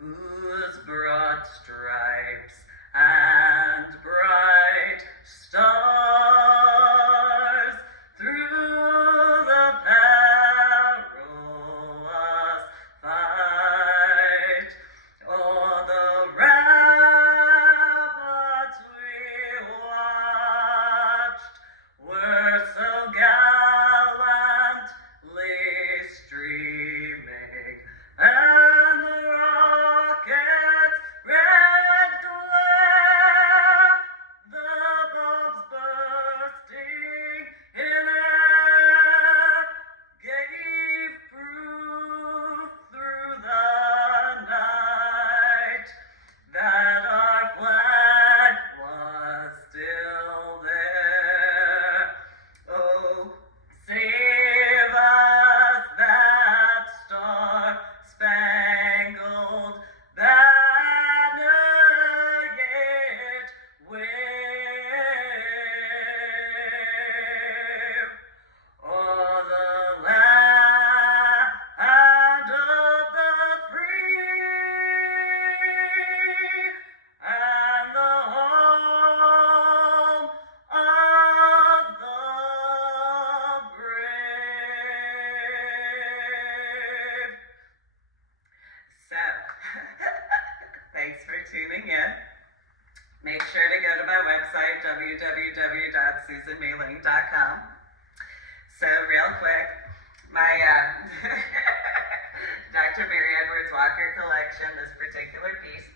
whose broad stripes and bright stars through the perilous fight, o'er the ramparts we watched were so gallantly streaming, and the rocket's red glare, the bombs bursting in air, gave proof through the night that our flag was still there. Oh, save us that star-spangled banner yet wave, o'er the land of the free and the home of the brave. So, thanks for tuning in. Make sure to go to my website, www.susanmeeling.com. So, real quick, my Dr. Mary Edwards Walker collection, this particular piece.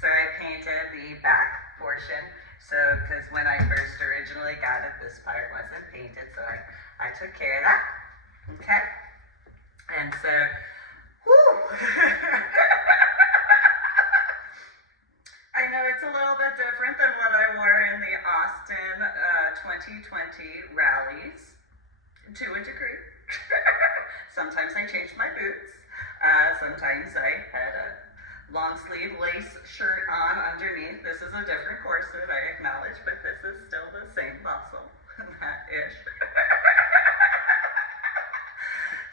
So I painted the back portion. So, because when I first originally got it, this part wasn't painted, so I took care of that. Okay? And so, whew. I know it's a little bit different than what I wore in the Austin 2020 rallies, to a degree. Sometimes I changed my boots. Sometimes I had a long sleeve lace shirt on underneath. This is a different corset, I acknowledge, but this is still the same muscle, that-ish.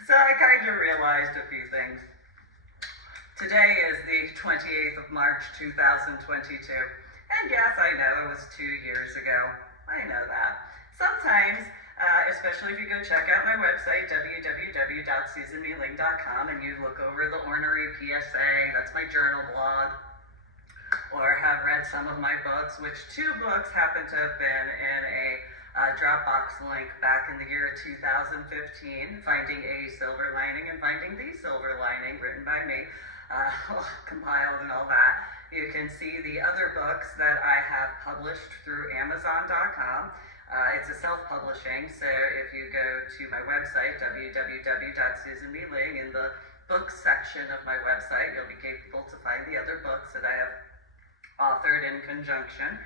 So I kind of realized a few things. Today is the 28th of March, 2022. And yes, I know it was 2 years ago. I know that. Sometimes, especially if you go check out my website, www.susanmeeling.com, and you look over the ornery PSA, that's my journal blog, or have read some of my books, which 2 books happen to have been in a Dropbox link back in the year 2015, Finding a Silver Lining and Finding the Silver Lining, written by me, compiled and all that. You can see the other books that I have published through Amazon.com. It's a self-publishing, so if you go to my website, www.susanmeeling, in the books section of my website, you'll be capable to find the other books that I have authored in conjunction.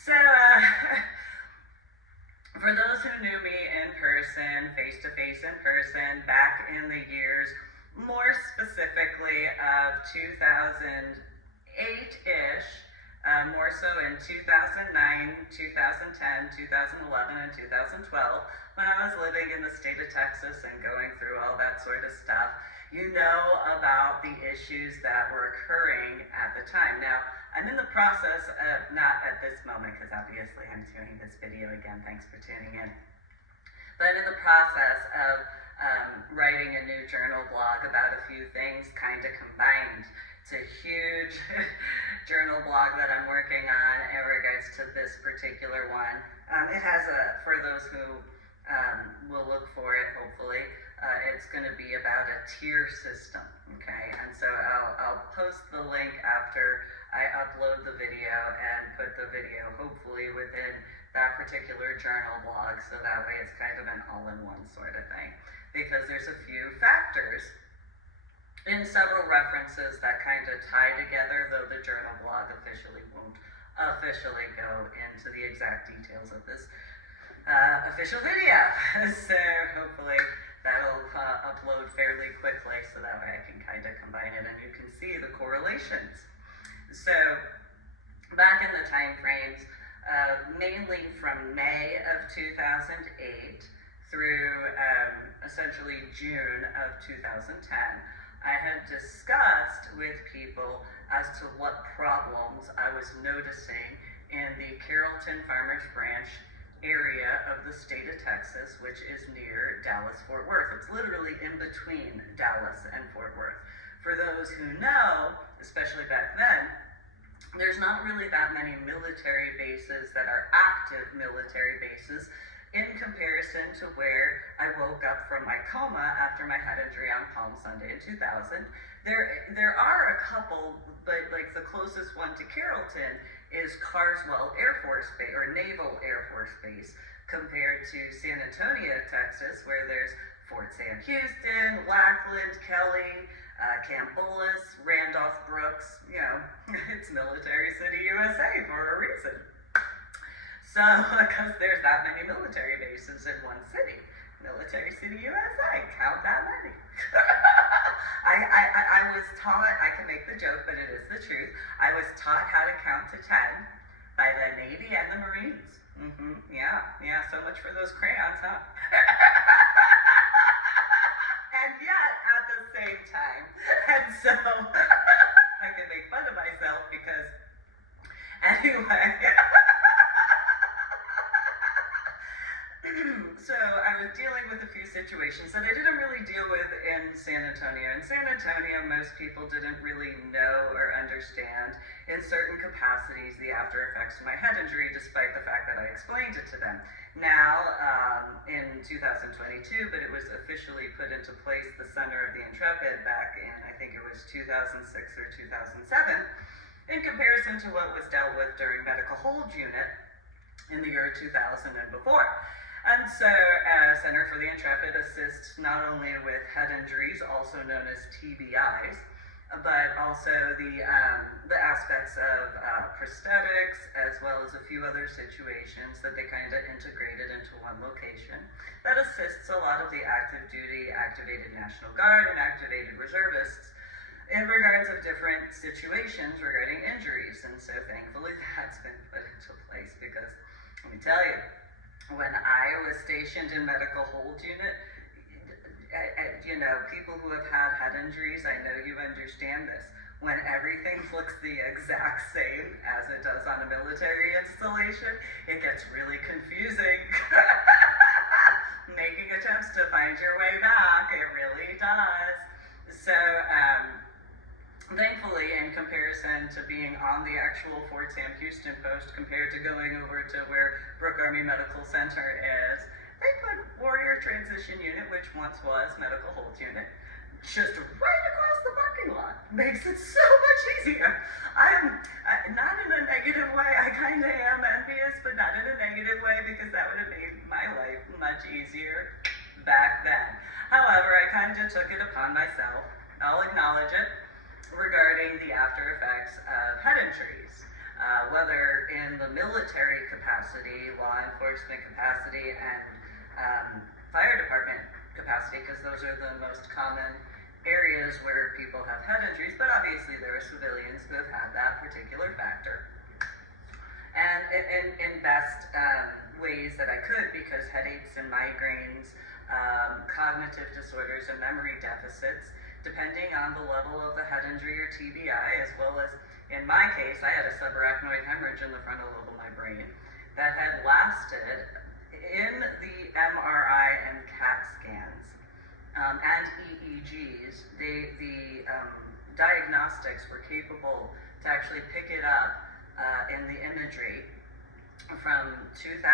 So, for those who knew me in person, face-to-face in person, back in the years, more specifically of 2008-ish, more so in 2009, 2010, 2011, and 2012, when I was living in the state of Texas and going through all that sort of stuff. You know about the issues that were occurring at the time. Now, I'm in the process of, not at this moment, because obviously I'm doing this video again, thanks for tuning in, but I'm in the process of writing a new journal blog about a few things kind of combined. It's a huge journal blog that I'm working on in regards to this particular one. It has for those who will look for it, hopefully, it's going to be about a tier system, okay? And so I'll post the link after I upload the video and put the video hopefully within that particular journal blog, so that way it's kind of an all-in-one sort of thing. Because there's a few factors in several references that kind of tie together, though the journal blog officially won't officially go into the exact details of this official video. So hopefully that'll upload fairly quickly, so that way I can kind of combine it and you can see the correlations. So back in the time frames, mainly from May of 2008 through essentially June of 2010, I had discussed with people as to what problems I was noticing in the Carrollton Farmers Branch area of the state of Texas, which is near Dallas-Fort Worth. It's literally in between Dallas and Fort Worth. For those who know, especially back then, there's not really that many military bases that are active military bases in comparison to where I woke up from my coma after my head injury on Palm Sunday in 2000. There are a couple, but like the closest one to Carrollton is Carswell Air Force Base, or Naval Air Force Base, compared to San Antonio, Texas, where there's Fort Sam Houston, Lackland, Kelly, Camp Bullis, Randolph Brooks. You know, it's Military City, USA for a reason. So, because there's that many military bases in one city. Military City, USA, count that many. I was taught, I can make the joke, but it is the truth. I was taught how to count to 10 by the Navy and the Marines. Yeah, so much for those crayons, huh? And yet, at the same time, and so, I can make fun of myself because, anyway, so I was dealing with a few situations that I didn't really deal with in San Antonio. In San Antonio, most people didn't really know or understand in certain capacities the after effects of my head injury, despite the fact that I explained it to them. Now, in 2022, but it was officially put into place, the Center of the Intrepid, back in, I think it was 2006 or 2007, in comparison to what was dealt with during Medical Hold Unit in the year 2000 and before. And so, Center for the Intrepid assists not only with head injuries, also known as TBIs, but also the aspects of prosthetics, as well as a few other situations that they kind of integrated into one location that assists a lot of the active duty, activated National Guard, and activated reservists in regards of different situations regarding injuries. And so thankfully that's been put into place, because let me tell you, when I was stationed in Medical Hold Unit, you know, people who have had head injuries, I know you understand this. When everything looks the exact same as it does on a military installation, it gets really confusing. Making attempts to find your way back, it really does. So, thankfully, in comparison to being on the actual Fort Sam Houston post compared to going over to where Brooke Army Medical Center is, they put Warrior Transition Unit, which once was Medical Hold Unit, just right across the parking lot. Makes it so much easier. I'm not in a negative way. I kind of am envious, but not in a negative way, because that would have made my life much easier back then. However, I kind of took it upon myself, I'll acknowledge it, regarding the after effects of head injuries, whether in the military capacity, law enforcement capacity, and fire department capacity, because those are the most common areas where people have head injuries, but obviously there are civilians who have had that particular factor. And in best ways that I could, because headaches and migraines, cognitive disorders and memory deficits, depending on the level of the head injury or TBI, as well as, in my case, I had a subarachnoid hemorrhage in the frontal lobe of my brain that had lasted in the MRI and CAT scans and EEGs. The diagnostics were capable to actually pick it up in the imagery from 2000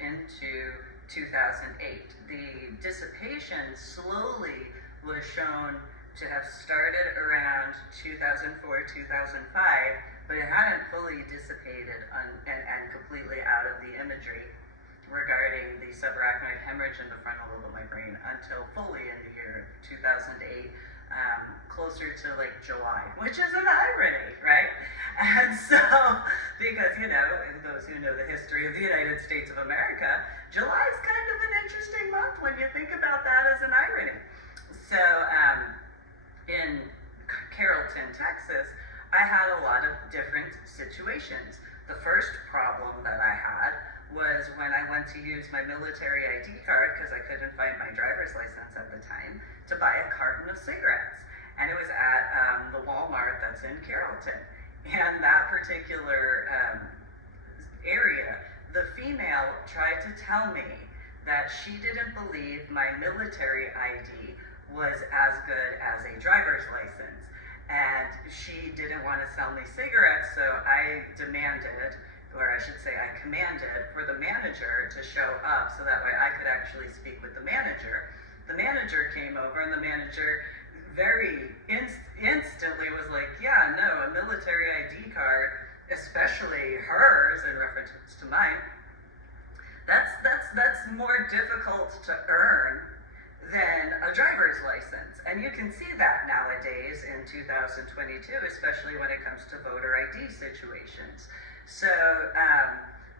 into 2008. The dissipation slowly was shown to have started around 2004, 2005, but it hadn't fully dissipated and completely out of the imagery regarding the subarachnoid hemorrhage in the frontal lobe of my brain until fully in the year 2008, closer to like July, which is an irony, right? And so, because, you know, those who know the history of the United States of America, July is kind of an interesting month when you think about that as an irony. So, in Carrollton, Texas, I had a lot of different situations. The first problem that I had was when I went to use my military ID card, because I couldn't find my driver's license at the time, to buy a carton of cigarettes. and it was at the Walmart that's in Carrollton. And that particular area, the female tried to tell me that she didn't believe my military ID was as good as a driver's license. And she didn't want to sell me cigarettes, so I demanded, or I should say I commanded, for the manager to show up so that way I could actually speak with the manager. The manager came over, and the manager very instantly was like, yeah, no, a military ID card, especially hers in reference to mine, that's more difficult to earn than a driver's license. And you can see that nowadays in 2022, especially when it comes to voter ID situations. So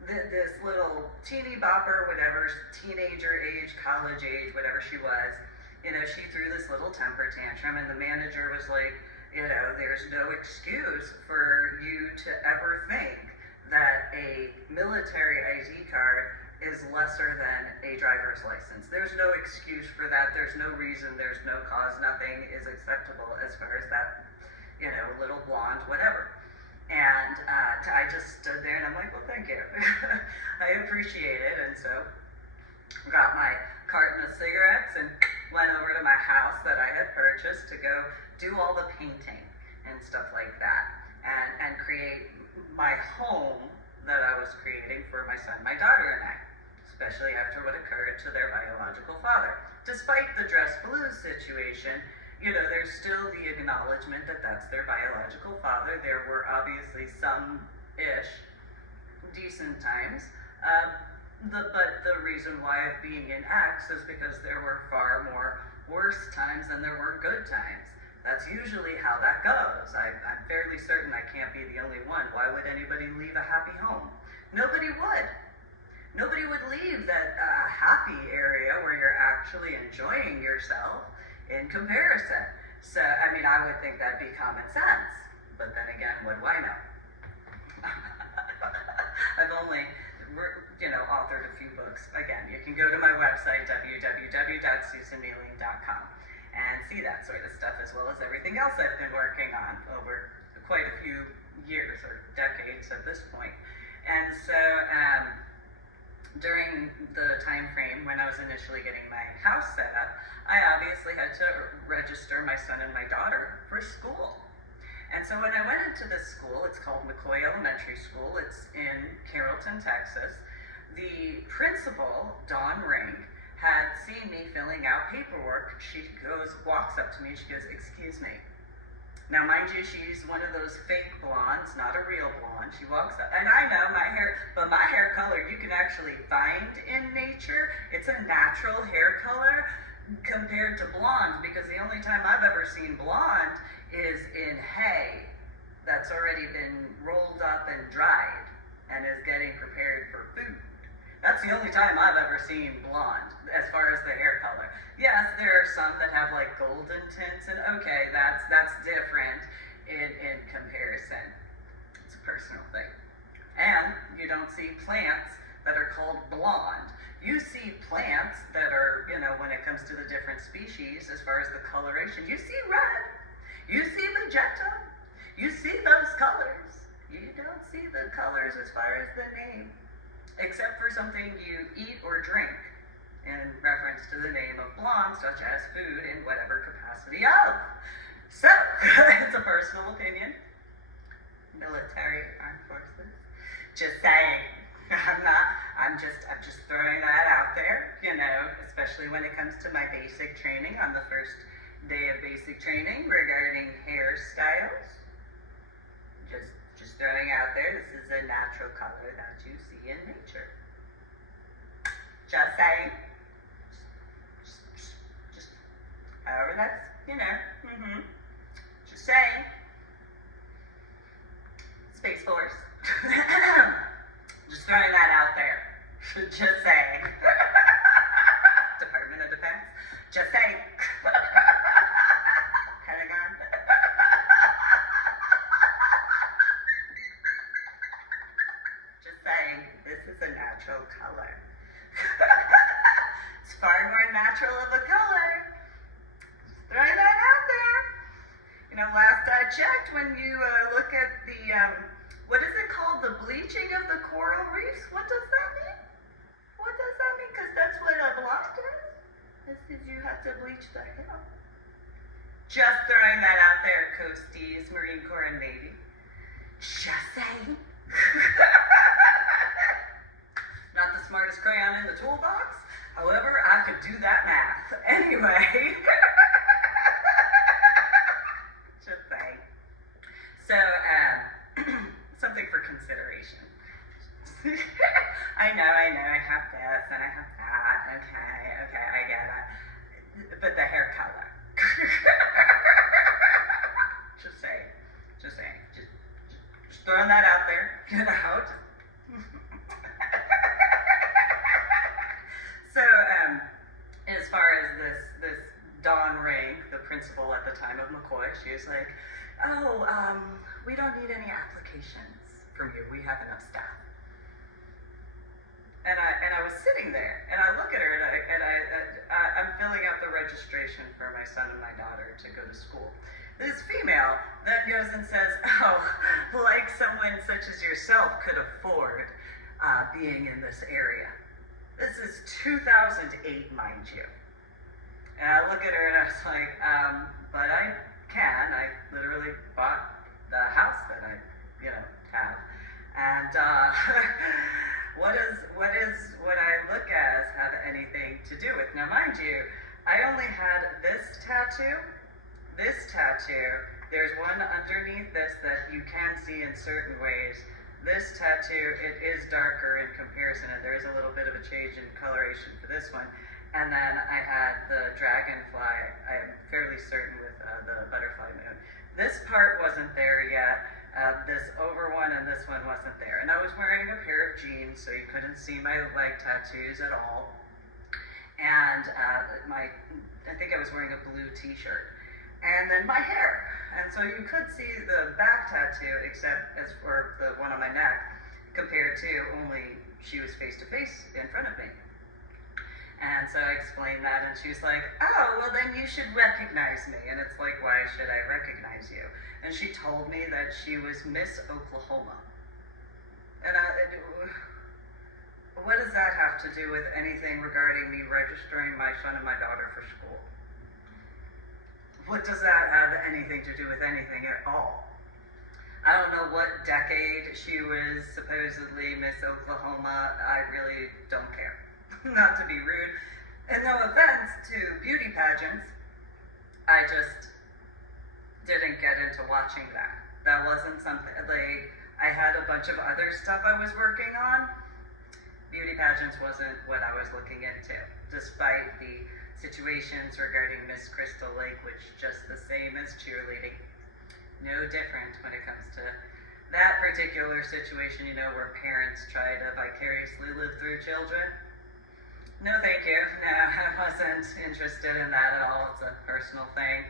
this little teeny bopper, whatever, teenager age, college age, whatever she was, she threw this little temper tantrum, and the manager was like, there's no excuse for you to ever think that a military ID card is lesser than a driver's license. There's no excuse for that. There's no reason. There's no cause. Nothing is acceptable as far as that, little blonde, whatever. And I just stood there, and I'm like, well, thank you. I appreciate it. And so got my carton of cigarettes and went over to my house that I had purchased to go do all the painting and stuff like that, and create my home that I was creating for my son, my daughter, and I, especially after what occurred to their biological father. Despite the dress blues situation, there's still the acknowledgement that that's their biological father. There were obviously some-ish decent times, but the reason why of being in X is because there were far more worse times than there were good times. That's usually how that goes. I'm fairly certain I can't be the only one. Why would anybody leave a happy home? Nobody would. Nobody would leave that happy area where you're actually enjoying yourself in comparison. So, I would think that'd be common sense. But then again, what do I know? I've only, authored a few books. Again, you can go to my website, www.susanmeeling.com, and see that sort of stuff, as well as everything else I've been working on over quite a few years or decades at this point. And so, during the time frame when I was initially getting my house set up, I obviously had to register my son and my daughter for school. And so when I went into this school, it's called McCoy Elementary School, it's in Carrollton, Texas, the principal, Dawn Ring, had seen me filling out paperwork. She walks up to me, she goes, "Excuse me." Now, mind you, she's one of those fake blondes, not a real blonde. She walks up, and I know my hair, but my hair color you can actually find in nature. It's a natural hair color compared to blonde, because the only time I've ever seen blonde is in hay that's already been rolled up and dried and is getting prepared for food. That's the only time I've ever seen blonde, as far as the hair color. Yes, there are some that have like golden tints, and okay, that's different in comparison. It's a personal thing. And you don't see plants that are called blonde. You see plants that are, when it comes to the different species, as far as the coloration, you see red, you see magenta, you see those colors. You don't see the colors as far as the name, except for something you eat or drink in reference to the name of blonde, such as food in whatever capacity of. So, it's a personal opinion. Military, armed forces. Just saying. I'm just throwing that out there, especially when it comes to my basic training on the first day of basic training regarding hairstyles. Just throwing out there, this is a natural color that you see in nature. Just saying. Just however that's, Just saying. Space Force. Just throwing that out there. Just saying. Department of Defense. Just saying. Pentagon. Just saying, this is a natural color. It's far more natural of a color. Just throwing that out there. last I checked, when you look at the, what is it called? The bleaching of the coral reefs? What does that mean? What does that mean? Because that's what a blonde is. Is you have to bleach the hair. Just throwing that out there, Coasties, Marine Corps, and Navy. Just saying. Not the smartest crayon in the toolbox. However, I could do that math. Anyway. Just saying. So, something for consideration. I know, I have this and I have that. Okay, I get it. But the hair color. Just saying. Just throwing that out there. Get out. So, as far as this Dawn Ring, the principal at the time of McCoy, she was like, "Oh, we don't need any applications from you. We have enough staff." And I was sitting there, and I look at her, and I'm filling out the registration for my son and my daughter to go to school. This female then goes and says, "Oh, like someone such as yourself could afford being in this area." This is 2008, mind you. And I look at her and I was like, but I can. I literally bought the house that I, have. And what I look as have anything to do with? Now, mind you, I only had this tattoo. There's one underneath this that you can see in certain ways. This tattoo, it is darker in comparison, and there is a little bit of a change in coloration for this one. And then I had the dragonfly, I am fairly certain, with the butterfly moon. This part wasn't there yet. This over one and this one wasn't there. And I was wearing a pair of jeans, so you couldn't see my leg tattoos at all. And I think I was wearing a blue t-shirt. And then my hair. And so you could see the back tattoo, except as for the one on my neck, compared to only she was face to face in front of me. And so I explained that, and she was like, "Oh, well then you should recognize me." And it's like, "Why should I recognize you?" And she told me that she was Miss Oklahoma. And what does that have to do with anything regarding me registering my son and my daughter for school? What does that have anything to do with anything at all? I don't know what decade she was supposedly Miss Oklahoma. I really don't care. Not to be rude. And no offense to beauty pageants, I just didn't get into watching that. That wasn't something, I had a bunch of other stuff I was working on. Beauty pageants wasn't what I was looking into, despite the situations regarding Miss Crystal Lake, which just the same as cheerleading. No different when it comes to that particular situation, where parents try to vicariously live through children. No, thank you. No, I wasn't interested in that at all. It's a personal thing.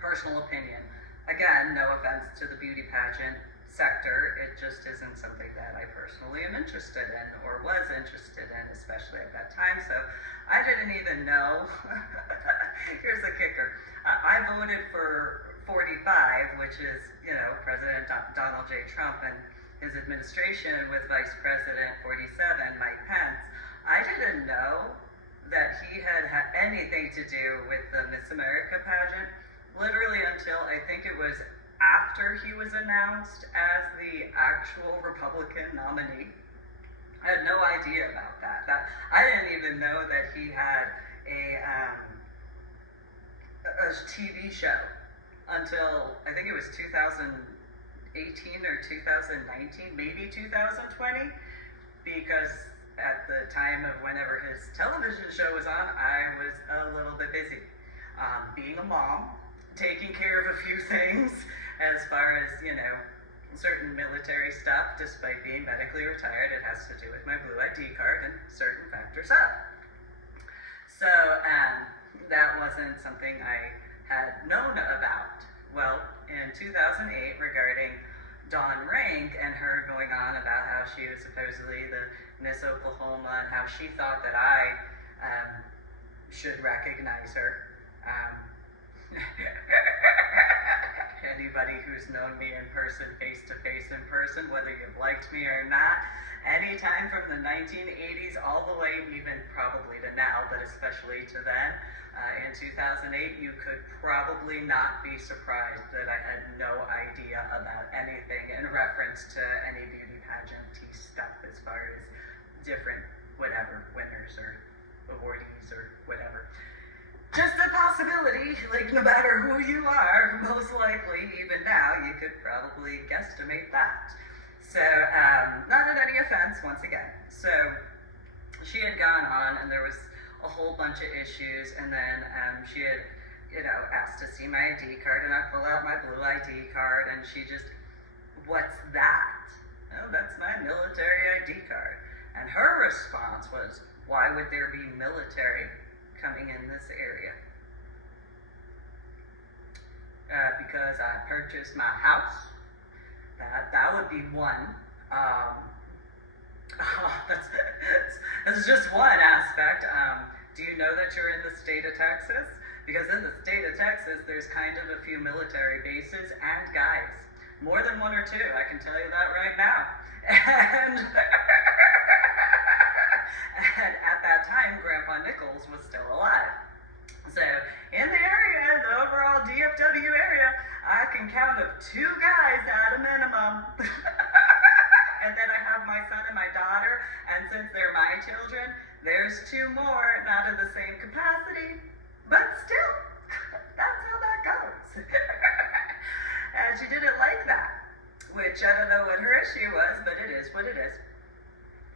Personal opinion. Again, no offense to the beauty pageant sector. It just isn't something that I personally am interested in or was interested in, especially at that time. So I didn't even know. Here's the kicker. I voted for 45, which is, President Donald J. Trump and his administration with Vice President 47, Mike Pence. I didn't know that he had anything to do with the Miss America pageant, literally until I think it was after he was announced as the actual Republican nominee. I had no idea about that. I didn't even know that he had a TV show until I think it was 2018 or 2019, maybe 2020, because at the time of whenever his television show was on, I was a little bit busy. Being a mom, taking care of a few things as far as, certain military stuff, despite being medically retired. It has to do with my blue ID card and certain factors up. So that wasn't something I had known about. Well, in 2008, regarding Dawn Rank and her going on about how she was supposedly the Miss Oklahoma and how she thought that I should recognize her. anybody who's known me in person, face-to-face in person, whether you've liked me or not, anytime from the 1980s all the way even probably to now, but especially to then, in 2008, you could probably not be surprised that I had no idea about anything in reference to any beauty pageant-y stuff as far as different whatever winners or awardees or whatever. Just a possibility, like no matter who you are, most likely, even now, you could probably guesstimate that. So, not at any offense, once again. So, she had gone on, and there was a whole bunch of issues, and then she had, asked to see my ID card, and I pull out my blue ID card, and she just, what's that? Oh, that's my military ID card. And her response was, why would there be military coming in this area? Because I purchased my house. That would be one. That's just one aspect. Do you know that you're in the state of Texas? Because in the state of Texas, there's kind of a few military bases and guys. More than one or two, I can tell you that right now. And at that time, Grandpa Nichols was still alive. So in the area, the overall DFW area, I can count of 2 guys at a minimum. And then I have my son and my daughter, and since they're my children, there's 2 more, not in the same capacity, but still, that's how that goes. And she didn't like that, which I don't know what her issue was, but it is what it is.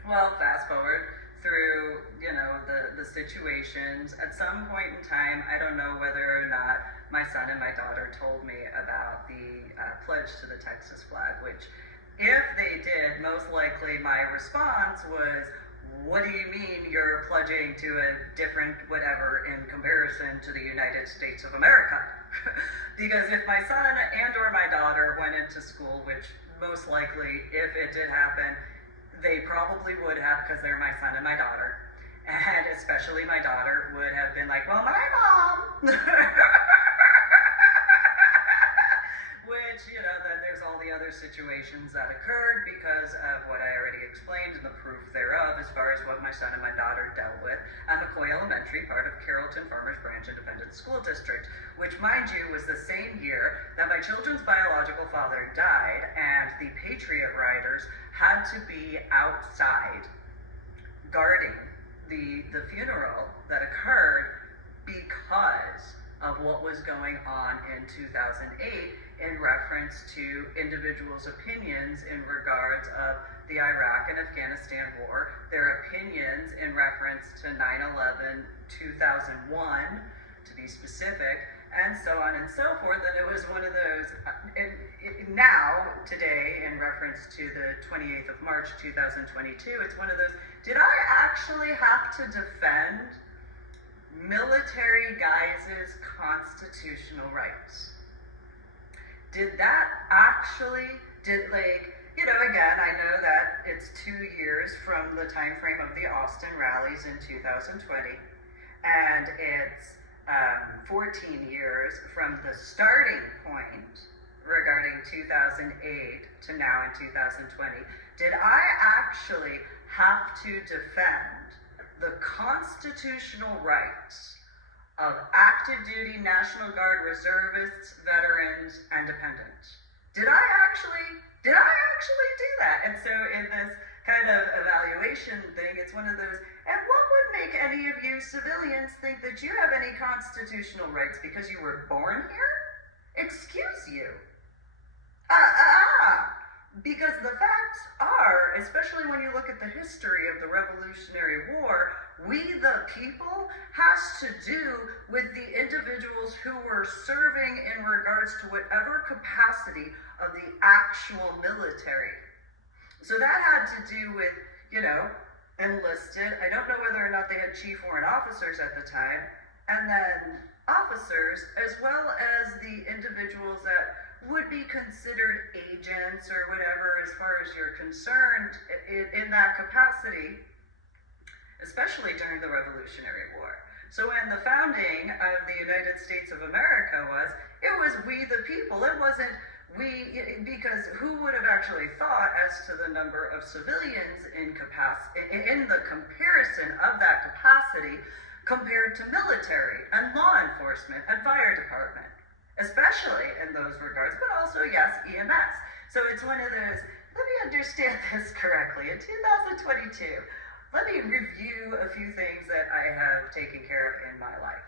Well, fast forward through, the situations. At some point in time, I don't know whether or not my son and my daughter told me about the pledge to the Texas flag, which, if they did, most likely my response was, what do you mean you're pledging to a different whatever in comparison to the United States of America? Because if my son and or my daughter went into school, which most likely, if it did happen, they probably would have, because they're my son and my daughter. And especially my daughter would have been like, well, my mom. Which, that there's all the other situations that occurred because of what I already explained and the proof thereof as far as what my son and my daughter dealt with at McCoy Elementary, part of Carrollton Farmers Branch Independent School District, which, mind you, was the same year that my children's biological father died, and the Patriot Riders had to be outside guarding the funeral that occurred because of what was going on in 2008 in reference to individuals' opinions in regards of the Iraq and Afghanistan war, their opinions in reference to 9/11, 2001, to be specific, and so on and so forth. And it was one of those, now, today, in reference to the 28th of March, 2022, it's one of those, did I actually have to defend military guys' constitutional rights? Did that actually, again, I know that it's 2 years from the time frame of the Austin rallies in 2020, and it's 14 years from the starting point regarding 2008 to now in 2020. Did I actually have to defend the constitutional rights of active duty National Guard reservists, veterans, and dependents? Did I actually do that? And so in this kind of evaluation thing, it's one of those, and what would make any of you civilians think that you have any constitutional rights because you were born here? Excuse you. Because the facts are, especially when you look at the history of the Revolutionary War, we the people has to do with the individuals who were serving in regards to whatever capacity of the actual military. So that had to do with, enlisted. I don't know whether or not they had chief warrant officers at the time, and then officers, as well as the individuals that would be considered agents or whatever as far as you're concerned in that capacity, especially during the Revolutionary War. So when the founding of the United States of America was, It was we the people. It wasn't we, because who would have actually thought as to the number of civilians in the comparison of that capacity compared to military and law enforcement and fire department, especially in those regards, but also, yes, EMS. So it's one of those, let me understand this correctly. In 2022, let me review a few things that I have taken care of in my life.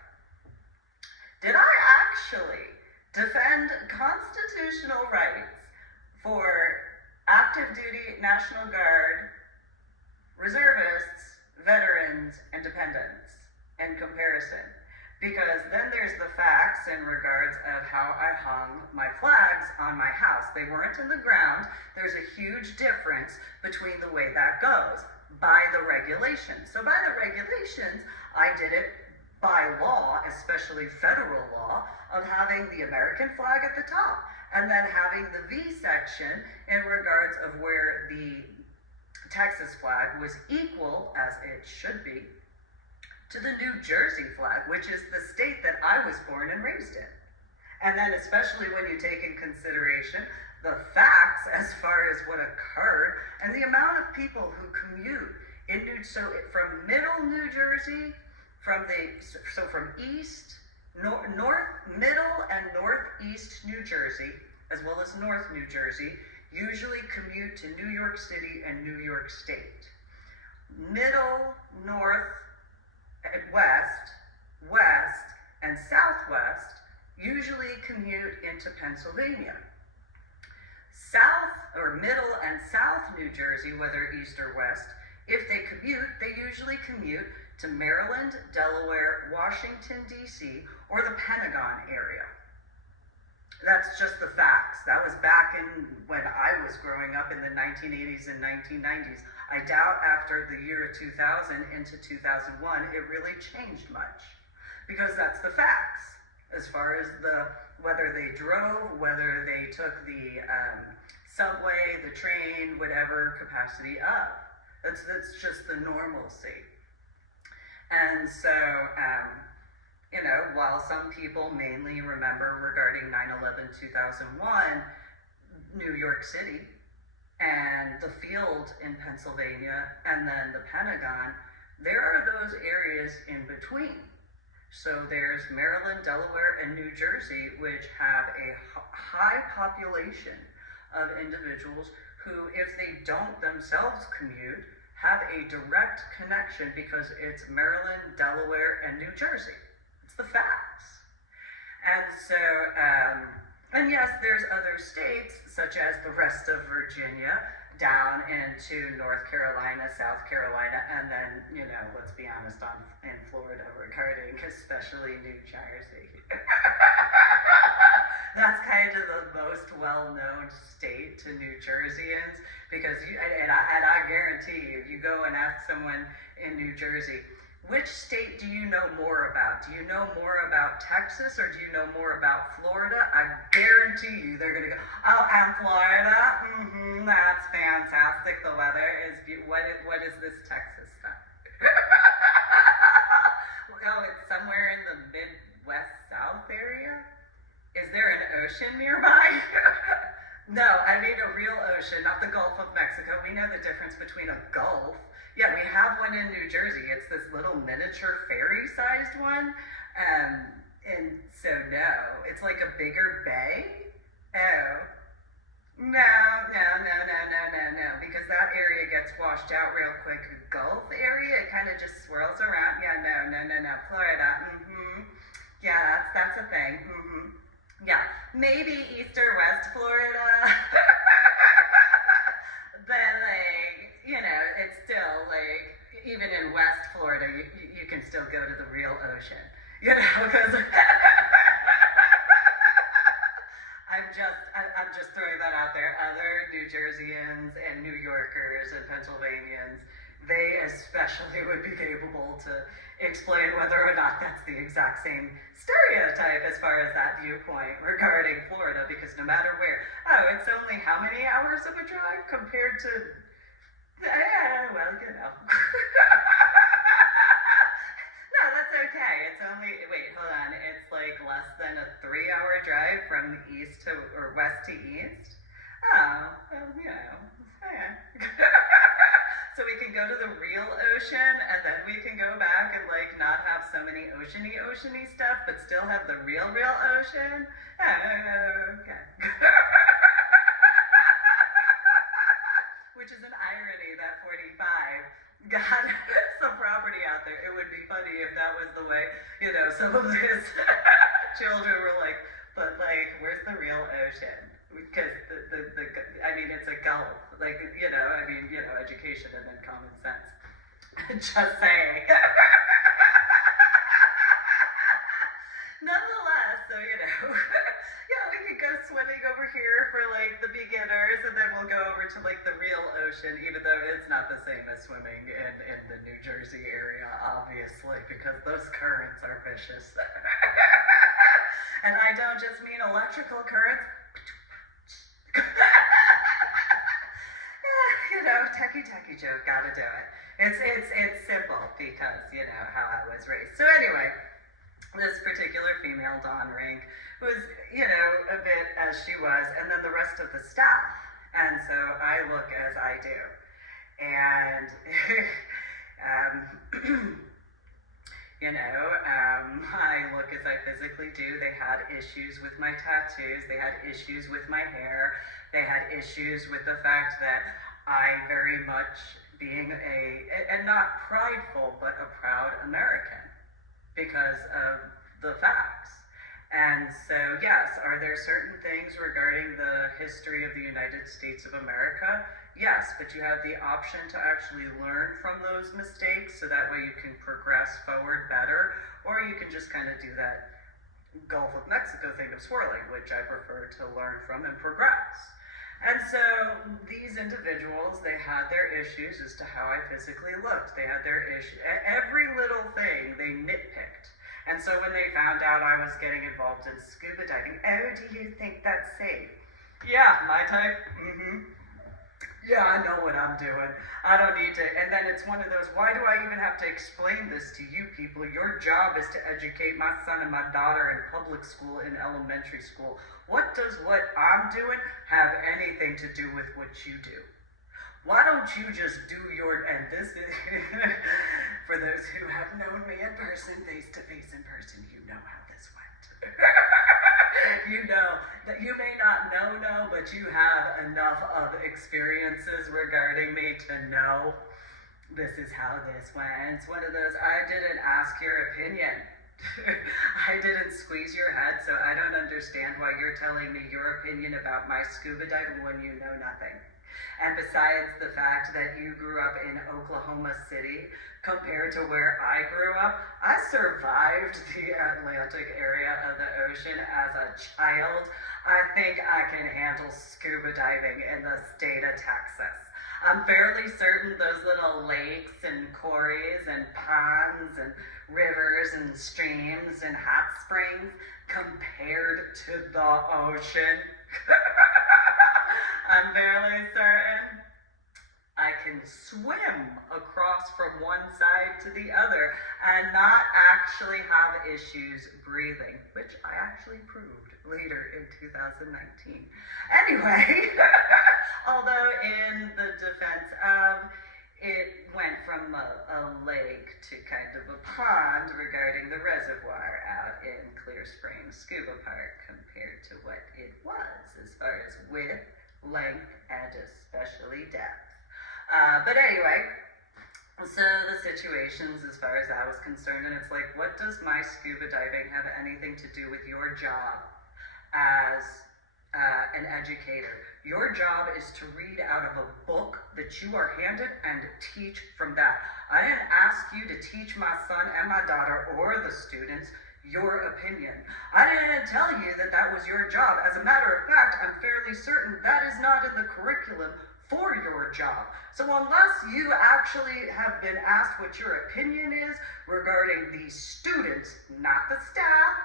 Did I actually defend constitutional rights for active duty National Guard, reservists, veterans, and dependents in comparison? Because then there's the facts in regards of how I hung my flags on my house. They weren't in the ground. There's a huge difference between the way that goes by the regulations. So by the regulations, I did it by law, especially federal law, of having the American flag at the top, and then having the V section in regards of where the Texas flag was equal, as it should be, to the New Jersey flag, which is the state that I was born and raised in. And then especially when you take in consideration the facts as far as what occurred and the amount of people who commute from middle New Jersey, from east, north, middle, and northeast New Jersey, as well as North New Jersey, usually commute to New York City and New York State. Middle, north, west, and southwest usually commute into Pennsylvania. South or middle and south New Jersey, whether east or west, if they commute, they usually commute to Maryland, Delaware, Washington, D.C., or the Pentagon area. That's just the facts. That was back in when I was growing up in the 1980s and 1990s. I doubt after the year 2000 into 2001, it really changed much, because that's the facts. As far as whether they drove, whether they took the subway, the train, whatever capacity up. That's just the normalcy. And so, while some people mainly remember regarding 9/11/2001, New York City, and the field in Pennsylvania, and then the Pentagon, there are those areas in between. So there's Maryland, Delaware, and New Jersey, which have a high population of individuals who, if they don't themselves commute, have a direct connection because it's Maryland, Delaware, and New Jersey. It's the facts. And so, and yes, there's other states, such as the rest of Virginia, down into North Carolina, South Carolina, and then, let's be honest, in Florida regarding especially New Jersey. That's kind of the most well-known state to New Jerseyans, because I guarantee you, you go and ask someone in New Jersey, which state do you know more about? Do you know more about Texas, or do you know more about Florida? I guarantee you they're going to go, oh, and Florida? That's fantastic. The weather is beautiful. What is this Texas stuff? Oh, it's somewhere in the Midwest South area? Is there an ocean nearby? No, I mean a real ocean, not the Gulf of Mexico. We know the difference between a gulf. Yeah, we have one in New Jersey. It's this little miniature ferry-sized one. And so, no, it's like a bigger bay. Oh, no, because that area gets washed out real quick. The Gulf area, it kind of just swirls around. Yeah, no, Florida, Yeah, that's a thing, Yeah, maybe east or west Florida. But, it's still, even in West Florida, you can still go to the real ocean, because I'm just throwing that out there. Other New Jerseyans and New Yorkers and Pennsylvanians, they especially would be capable to explain whether or not that's the exact same stereotype as far as that viewpoint regarding Florida, because no matter where, it's only how many hours of a drive compared to, No, that's okay. It's only, wait, hold on, it's like less than a 3-hour drive from east to, or west to east. Oh, well, yeah. So we can go to the real ocean, and then we can go back and like not have so many oceany stuff, but still have the real ocean. Okay. Which is an irony that 45 got some property out there. It would be funny if that was the way, some of his children were like, but like, where's the real ocean? Because it's a gulf. Like, education and then common sense. Just saying. Nonetheless, so, we could go swimming over here for like the beginners, and then we'll go over to like the real ocean, even though it's not the same as swimming in the New Jersey area, obviously, because those currents are vicious. And I don't just mean electrical currents. Techie joke, gotta do it. It's simple because, how I was raised. So anyway, this particular female, Dawn Rink, was, a bit as she was, and then the rest of the staff. And so I look as I do. And, I look as I physically do. They had issues with my tattoos. They had issues with my hair. They had issues with the fact that I very much being and not prideful, but a proud American because of the facts. And so, yes, are there certain things regarding the history of the United States of America? Yes, but you have the option to actually learn from those mistakes so that way you can progress forward better, or you can just kind of do that Gulf of Mexico thing of swirling, which I prefer to learn from and progress. And so these individuals, they had their issues as to how I physically looked. They had their issue. Every little thing they nitpicked. And so when they found out I was getting involved in scuba diving, oh, do you think that's safe? Yeah, my type? Mm-hmm. Yeah, I know what I'm doing. I don't need to. And then it's one of those, why do I even have to explain this to you people? Your job is to educate my son and my daughter in public school, in elementary school. What does what I'm doing have anything to do with what you do? Why don't you just do your, and this is, for those who have known me in person, face-to-face in person, you know how this went. You know that you may not know, but you have enough of experiences regarding me to know this is how this went. It's one of those, I didn't ask your opinion. I didn't squeeze your head, so I don't understand why you're telling me your opinion about my scuba diving when you know nothing. And besides the fact that you grew up in Oklahoma City compared to where I grew up, I survived the Atlantic area of the ocean as a child. I think I can handle scuba diving in the state of Texas. I'm fairly certain those little lakes and quarries and ponds and rivers and streams and hot springs compared to the ocean. I'm fairly certain I can swim across from one side to the other and not actually have issues breathing, which I actually proved later in 2019. Anyway, although in the defense of it went from a lake to kind of a pond regarding the reservoir out in Clear Springs Scuba Park compared to what it was as far as width, length, and especially depth. But anyway, so the situations as far as I was concerned, and it's like, what does my scuba diving have anything to do with your job as an educator? Your job is to read out of a book that you are handed and teach from that. I didn't ask you to teach my son and my daughter or the students your opinion. I didn't tell you that that was your job. As a matter of fact, I'm fairly certain that is not in the curriculum for your job. So unless you actually have been asked what your opinion is regarding the students, not the staff,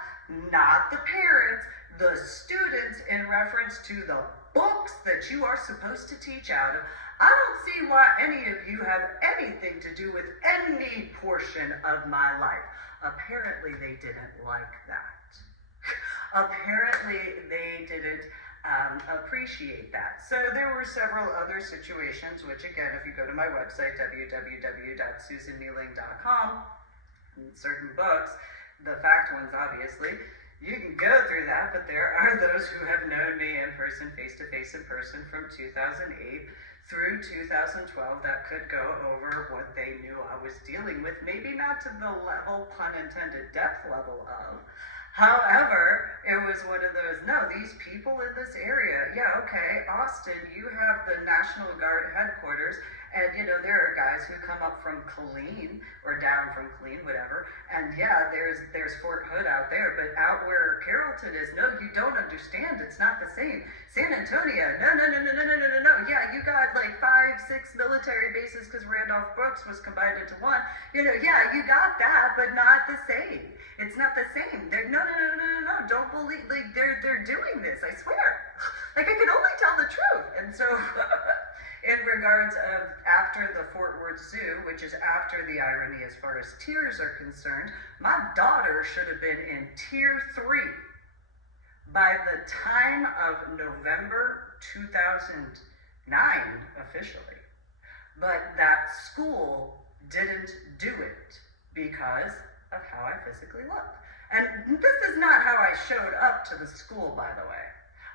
not the parents, the students in reference to the books that you are supposed to teach out of, I don't see why any of you have anything to do with any portion of my life. Apparently they didn't like that. Apparently, they didn't appreciate that. So there were several other situations, which again, if you go to my website, www.susanmeeling.com, certain books, the fact ones obviously, you can go through that, but there are those who have known me in person, face-to-face in person from 2008 through 2012 that could go over what they knew I was dealing with, maybe not to the level, pun intended, depth level of. However, it was one of those, no, these people in this area, yeah, okay, Austin, you have the National Guard headquarters, and, you know, there are guys who come up from Killeen, or down from Killeen, whatever, and yeah, there's Fort Hood out there, but out where Carrollton is, no, you don't understand, it's not the same. San Antonio, no, yeah, you got like 5, 6 military bases because Randolph Brooks was combined into one, you know, yeah, you got that, but not the same. It's not the same. They're, no, don't believe, like, they're doing this, I swear. Like, I can only tell the truth. And so, in regards of after the Fort Worth Zoo, which is after the irony as far as tiers are concerned, my daughter should have been in tier 3 by the time of November 2009, officially. But that school didn't do it because of how I physically looked. And this is not how I showed up to the school, by the way.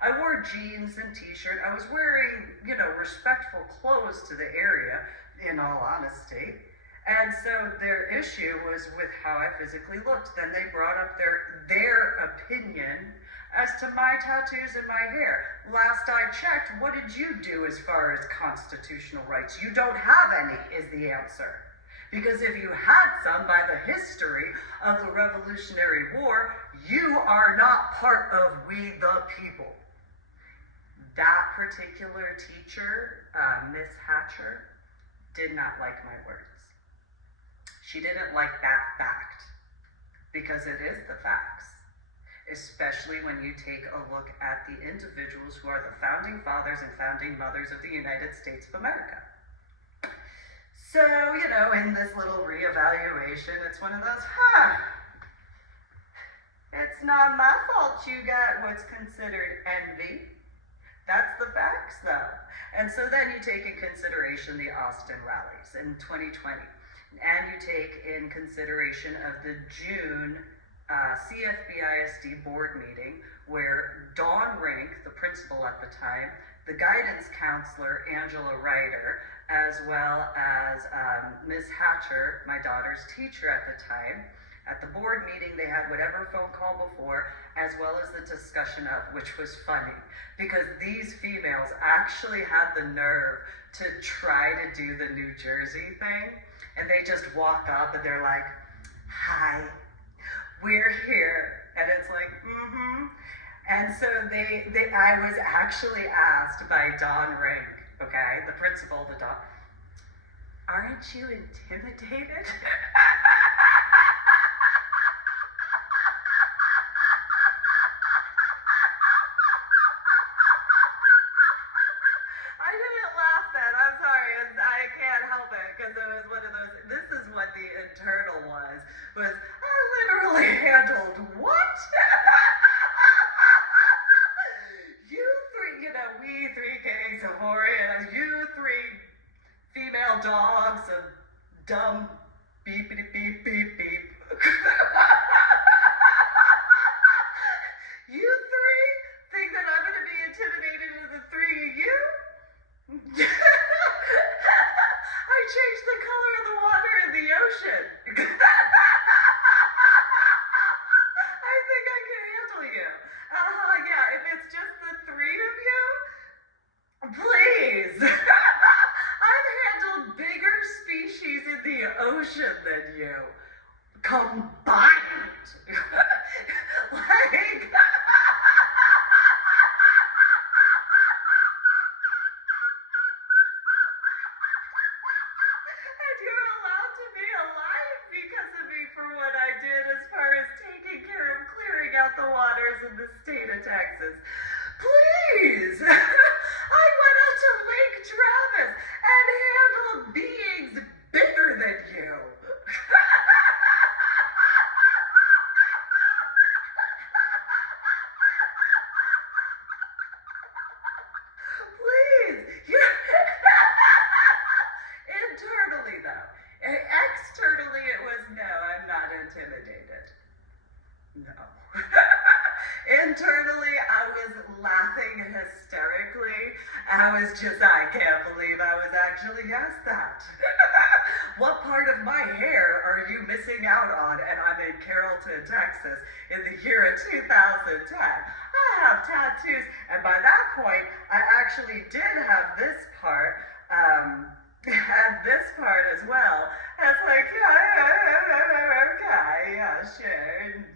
I wore jeans and t-shirt. I was wearing, you know, respectful clothes to the area, in all honesty. And so their issue was with how I physically looked. Then they brought up their opinion as to my tattoos and my hair. Last I checked, what did you do as far as constitutional rights? You don't have any, is the answer. Because if you had some by the history of the Revolutionary War, you are not part of we the people. That particular teacher, Miss Hatcher, did not like my words. She didn't like that fact, because it is the facts, especially when you take a look at the individuals who are the founding fathers and founding mothers of the United States of America. So, you know, in this little reevaluation, it's one of those, it's not my fault you got what's considered envy. That's the facts, though. And so then you take in consideration the Austin rallies in 2020, and you take in consideration of the June CFBISD board meeting where Dawn Rink, the principal at the time, the guidance counselor, Angela Ryder, as well as Ms. Hatcher, my daughter's teacher at the time. At the board meeting, they had whatever phone call before, as well as the discussion of, which was funny, because these females actually had the nerve to try to do the New Jersey thing, and they just walk up and they're like, hi, we're here, and it's like, And so I was actually asked by Dawn Rink, okay, the principal, the doc, aren't you intimidated? I didn't laugh then, I'm sorry, I can't help it, because it was one of those, this is what the internal was I literally handled what? We 3 kings of Hori, and you 3 female dogs and dumb beepity beep beep beep. You 3 think that I'm going to be intimidated of the 3 of you? I changed the color of the water in the ocean. I think I can handle you. Yeah, if it's just the 3 of you, please. I've handled bigger species in the ocean than you. Combined. Like, and you're allowed to be alive because of me for what I did as far as taking care of clearing out the waters in the state of Texas. Please! I went out to Lake Travis and handled beings bigger than you. I can't believe I was actually asked that. What part of my hair are you missing out on? And I'm in Carrollton, Texas, in the year of 2010. I have tattoos, and by that point, I actually did have this part, and this part as well. And it's like, yeah, okay, yeah, sure. And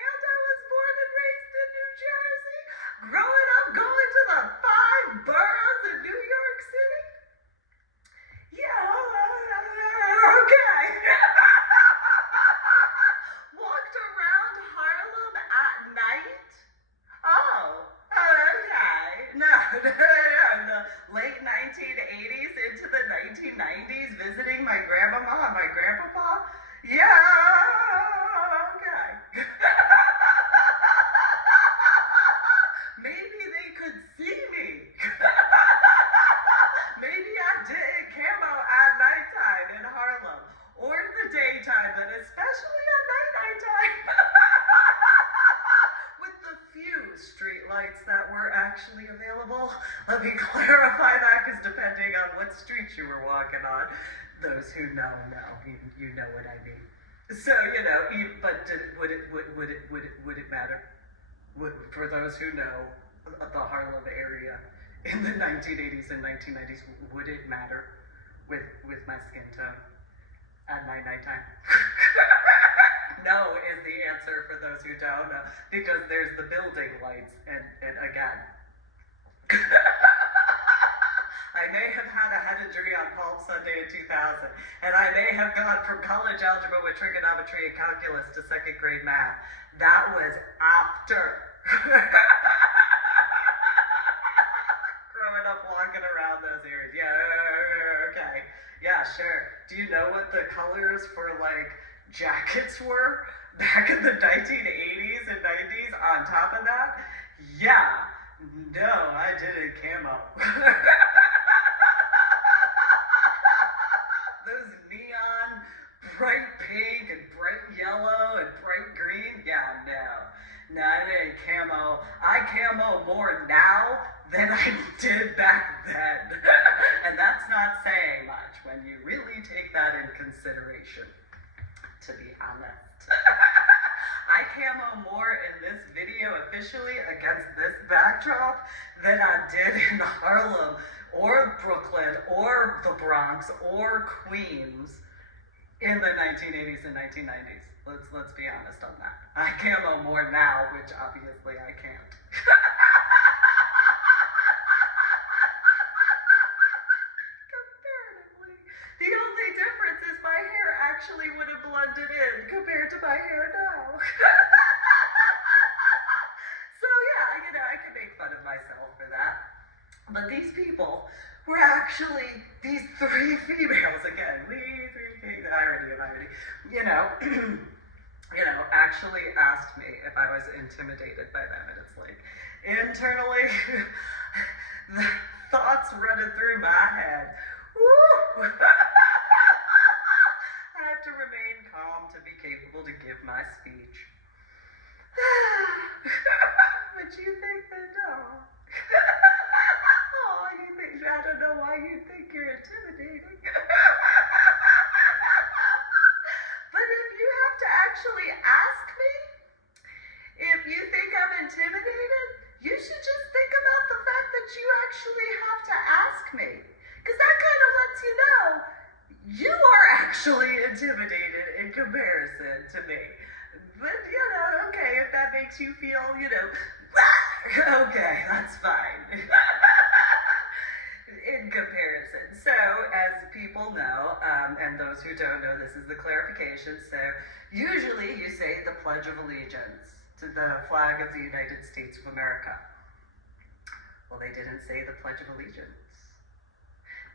I was born and raised in New Jersey, growing up going to the 5 boroughs in New York City. Yeah, okay. Walked around Harlem at night. Oh, okay. No, in the late 1980s into the 1990s, visiting my grandmama and my grandpapa. Yeah, okay. Maybe they could see me. Maybe I did camo at nighttime in Harlem, or in the daytime, but especially at nighttime. With the few street lights that were actually available. Let me clarify that, because depending on what street you were walking on, those who know, you know what I mean. So, but would it matter? For those who know the Harlem area in the 1980s and 1990s, would it matter with my skin tone at nighttime? No is the answer for those who don't know, because there's the building lights, and again, I may have had a head injury on Palm Sunday in 2000, and I may have gone from college algebra with trigonometry and calculus to 2nd grade math. That was after. Growing up, walking around those areas. Yeah, okay. Yeah, sure. Do you know what the colors for, jackets were back in the 1980s and 90s on top of that? Yeah. No, I didn't camo. Those neon, bright pink and bright yellow and bright green? Yeah, no, I didn't camo. I camo more now than I did back then. And that's not saying much when you really take that in consideration, to be honest. I camo more in this video officially against this backdrop than I did in Harlem or Brooklyn or the Bronx or Queens in the 1980s and 1990s. Let's be honest on that. I camo more now, which obviously I can't. Comparatively, the only difference is my hair actually would have blended in compared to my hair now. So yeah, I can make fun of myself for that. But these people were actually, these 3 females, again, we 3 kings, irony, actually asked me if I was intimidated by them. And it's like, internally, the thoughts running through my head. Woo! I have to remain calm to be capable to give my speech. But you think they don't. Oh, you think, I don't know why you think you're intimidating. But if you have to actually ask me if you think I'm intimidated, you should just think about the fact that you actually have to ask me. Because that kind of lets you know you are actually intimidated in comparison to me. But, okay, if that makes you feel, okay, that's fine. In comparison. So, as people know, and those who don't know, this is the clarification. So, usually you say the Pledge of Allegiance to the flag of the United States of America. Well, they didn't say the Pledge of Allegiance.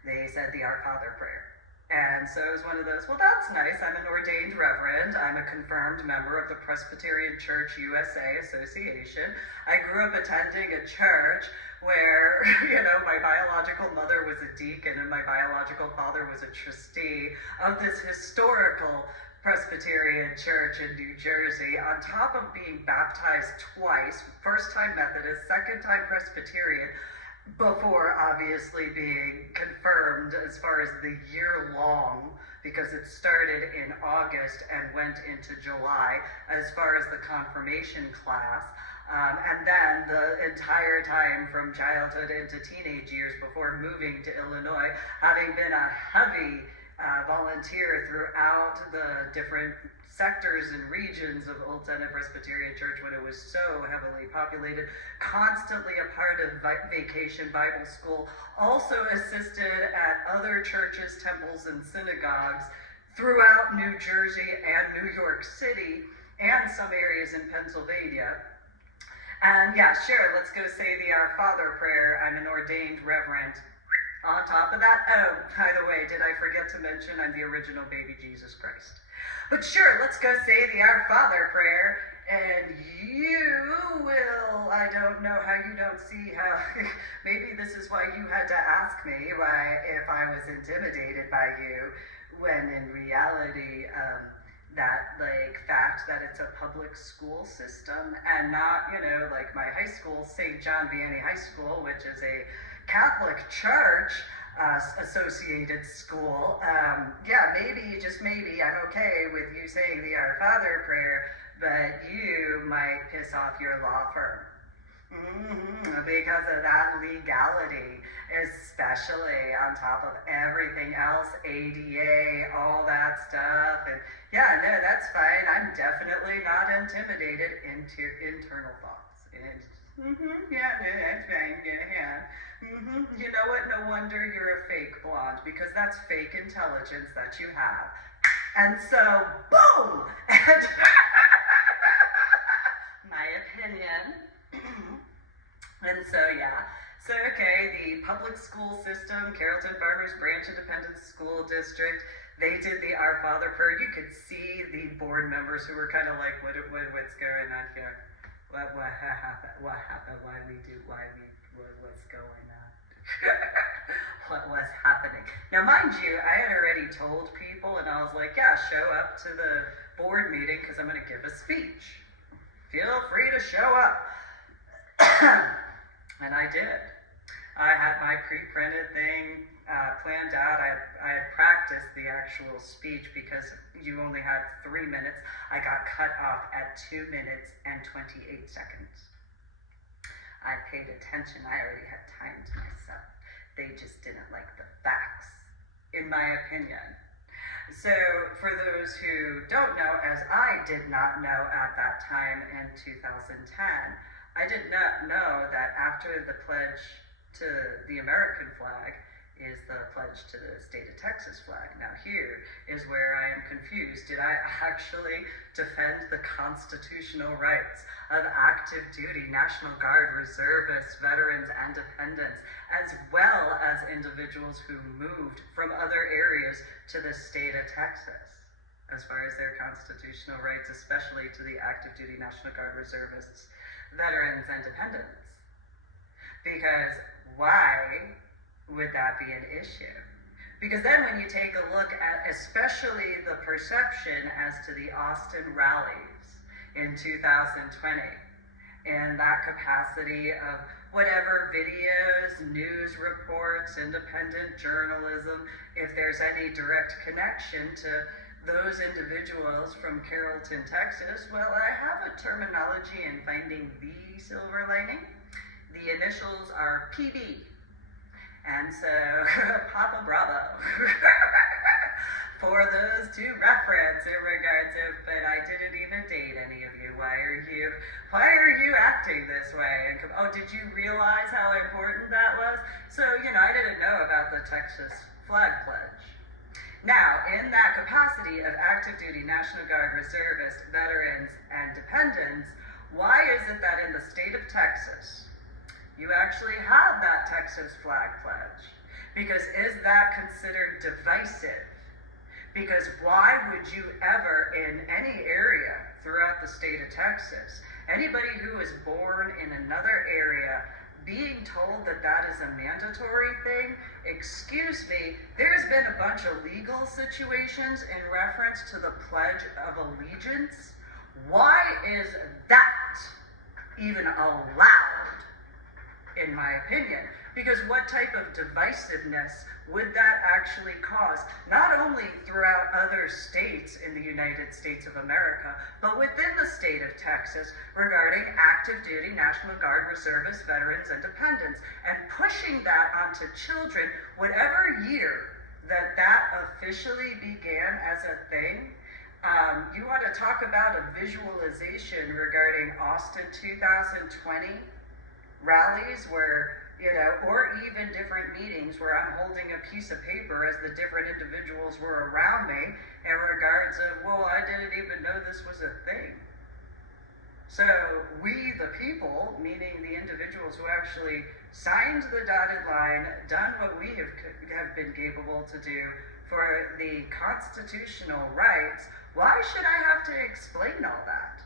They said the Our Father prayer. And so it was one of those, well, that's nice. I'm an ordained reverend. I'm a confirmed member of the Presbyterian Church USA Association. I grew up attending a church where, my biological mother was a deacon and my biological father was a trustee of this historical Presbyterian Church in New Jersey, on top of being baptized twice, first time Methodist, second time Presbyterian, before obviously being confirmed as far as the year long, because it started in August and went into July as far as the confirmation class. And then the entire time from childhood into teenage years before moving to Illinois, having been a heavy volunteer throughout the different sectors and regions of Old Tenet Presbyterian Church when it was so heavily populated, constantly a part of Vacation Bible School, also assisted at other churches, temples, and synagogues throughout New Jersey and New York City, and some areas in Pennsylvania. And yeah, sure, let's go say the Our Father prayer. I'm an ordained reverend. On top of that, oh, by the way, did I forget to mention I'm the original baby Jesus Christ? But sure, let's go say the Our Father prayer, and you will, I don't know how you don't see how, maybe this is why you had to ask me why if I was intimidated by you, when in reality, that fact that it's a public school system and not, like my high school, St. John Vianney High School, which is a Catholic Church associated school. Yeah, maybe, just maybe, I'm okay with you saying the Our Father prayer, but you might piss off your law firm. Because of that legality, especially on top of everything else, ADA, all that stuff. And yeah, no, that's fine. I'm definitely not intimidated into internal thoughts. Yeah, no, that's fine. Yeah. You know what? No wonder you're a fake blonde, because that's fake intelligence that you have. And so, boom! And my opinion. And so, yeah. So, okay, the public school system, Carrollton Farmers Branch Independent School District, they did the Our Father prayer. You could see the board members who were kind of like, what's going on here? What happened? What's going on? What was happening? Now, mind you, I had already told people, and I was like, yeah, show up to the board meeting because I'm going to give a speech. Feel free to show up. And I did. I had my pre-printed thing planned out. I had practiced the actual speech because you only had 3 minutes. I got cut off at 2 minutes and 28 seconds. I paid attention. I already had time to myself. They just didn't like the facts, in my opinion. So for those who don't know, as I did not know at that time in 2010, I did not know that after the pledge to the American flag is the pledge to the state of Texas flag. Now here is where I am confused. Did I actually defend the constitutional rights of active duty National Guard reservists, veterans, and dependents, as well as individuals who moved from other areas to the state of Texas, as far as their constitutional rights, especially to the active duty National Guard reservists, veterans, and dependents? Because why would that be an issue? Because then when you take a look at especially the perception as to the Austin rallies in 2020, in that capacity of whatever videos, news reports, independent journalism, if there's any direct connection to those individuals from Carrollton, Texas, well, I have a terminology in finding the silver lining. The initials are PB. And so, Papa Bravo, for those to reference in regards to, but I didn't even date any of you. Why are you acting this way? And, oh, did you realize how important that was? So, I didn't know about the Texas flag pledge. Now, in that capacity of active duty National Guard reservists, veterans, and dependents, why is it that in the state of Texas, you actually have that Texas flag pledge? Because is that considered divisive? Because why would you ever, in any area throughout the state of Texas, anybody who is born in another area being told told that that is a mandatory thing, excuse me, there's been a bunch of legal situations in reference to the Pledge of Allegiance. Why is that even allowed, in my opinion? Because what type of divisiveness would that actually cause, not only throughout other states in the United States of America, but within the state of Texas regarding active duty, National Guard, reservists, veterans, and dependents, and pushing that onto children, whatever year that officially began as a thing. You want to talk about a visualization regarding Austin 2020 rallies where, or even different meetings where I'm holding a piece of paper as the different individuals were around me in regards of, well, I didn't even know this was a thing. So we, the people, meaning the individuals who actually signed the dotted line, done what we have been capable to do for the constitutional rights, why should I have to explain all that?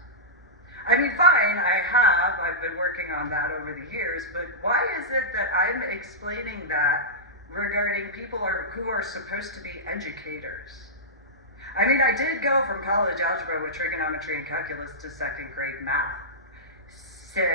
I mean, fine, I've been working on that over the years, but why is it that I'm explaining that regarding people who are supposed to be educators? I mean, I did go from college algebra with trigonometry and calculus to second grade math. So,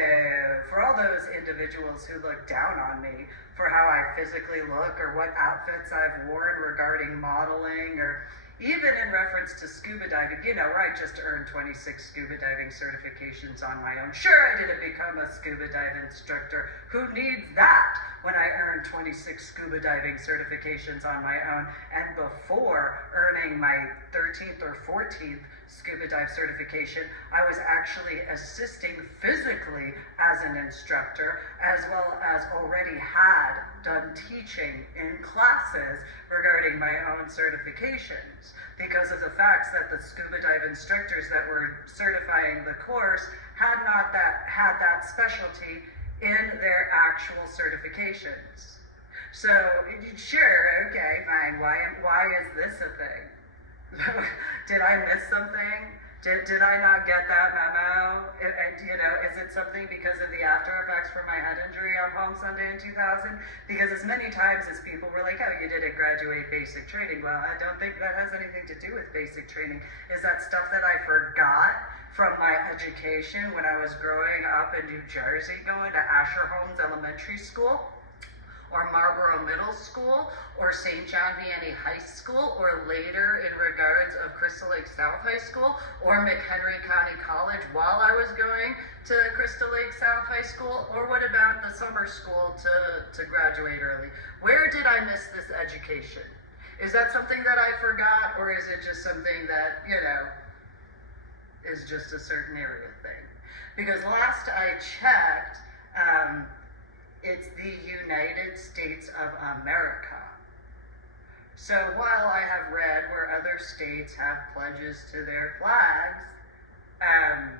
for all those individuals who look down on me for how I physically look or what outfits I've worn regarding modeling or even in reference to scuba diving, where I just earned 26 scuba diving certifications on my own. Sure, I didn't become a scuba dive instructor. Who needs that when I earned 26 scuba diving certifications on my own? And before earning my 13th or 14th scuba dive certification, I was actually assisting physically as an instructor, as well as already had done teaching in classes regarding my own certifications, because of the facts that the scuba dive instructors that were certifying the course had that specialty in their actual certifications. So, sure, okay, fine, why is this a thing? Did I miss something? Did I not get that memo? Is it something because of the after effects from my head injury on Palm Sunday in 2000? Because as many times as people were like, oh, you didn't graduate basic training. Well, I don't think that has anything to do with basic training. Is that stuff that I forgot from my education when I was growing up in New Jersey, going to Asher Holmes Elementary School, or Marlboro Middle School, or St. John Vianney High School, or later in regards of Crystal Lake South High School, or McHenry County College while I was going to Crystal Lake South High School, or what about the summer school to graduate early? Where did I miss this education? Is that something that I forgot, or is it just something that, is just a certain area thing? Because last I checked, it's the United States of America. So while I have read where other states have pledges to their flags, I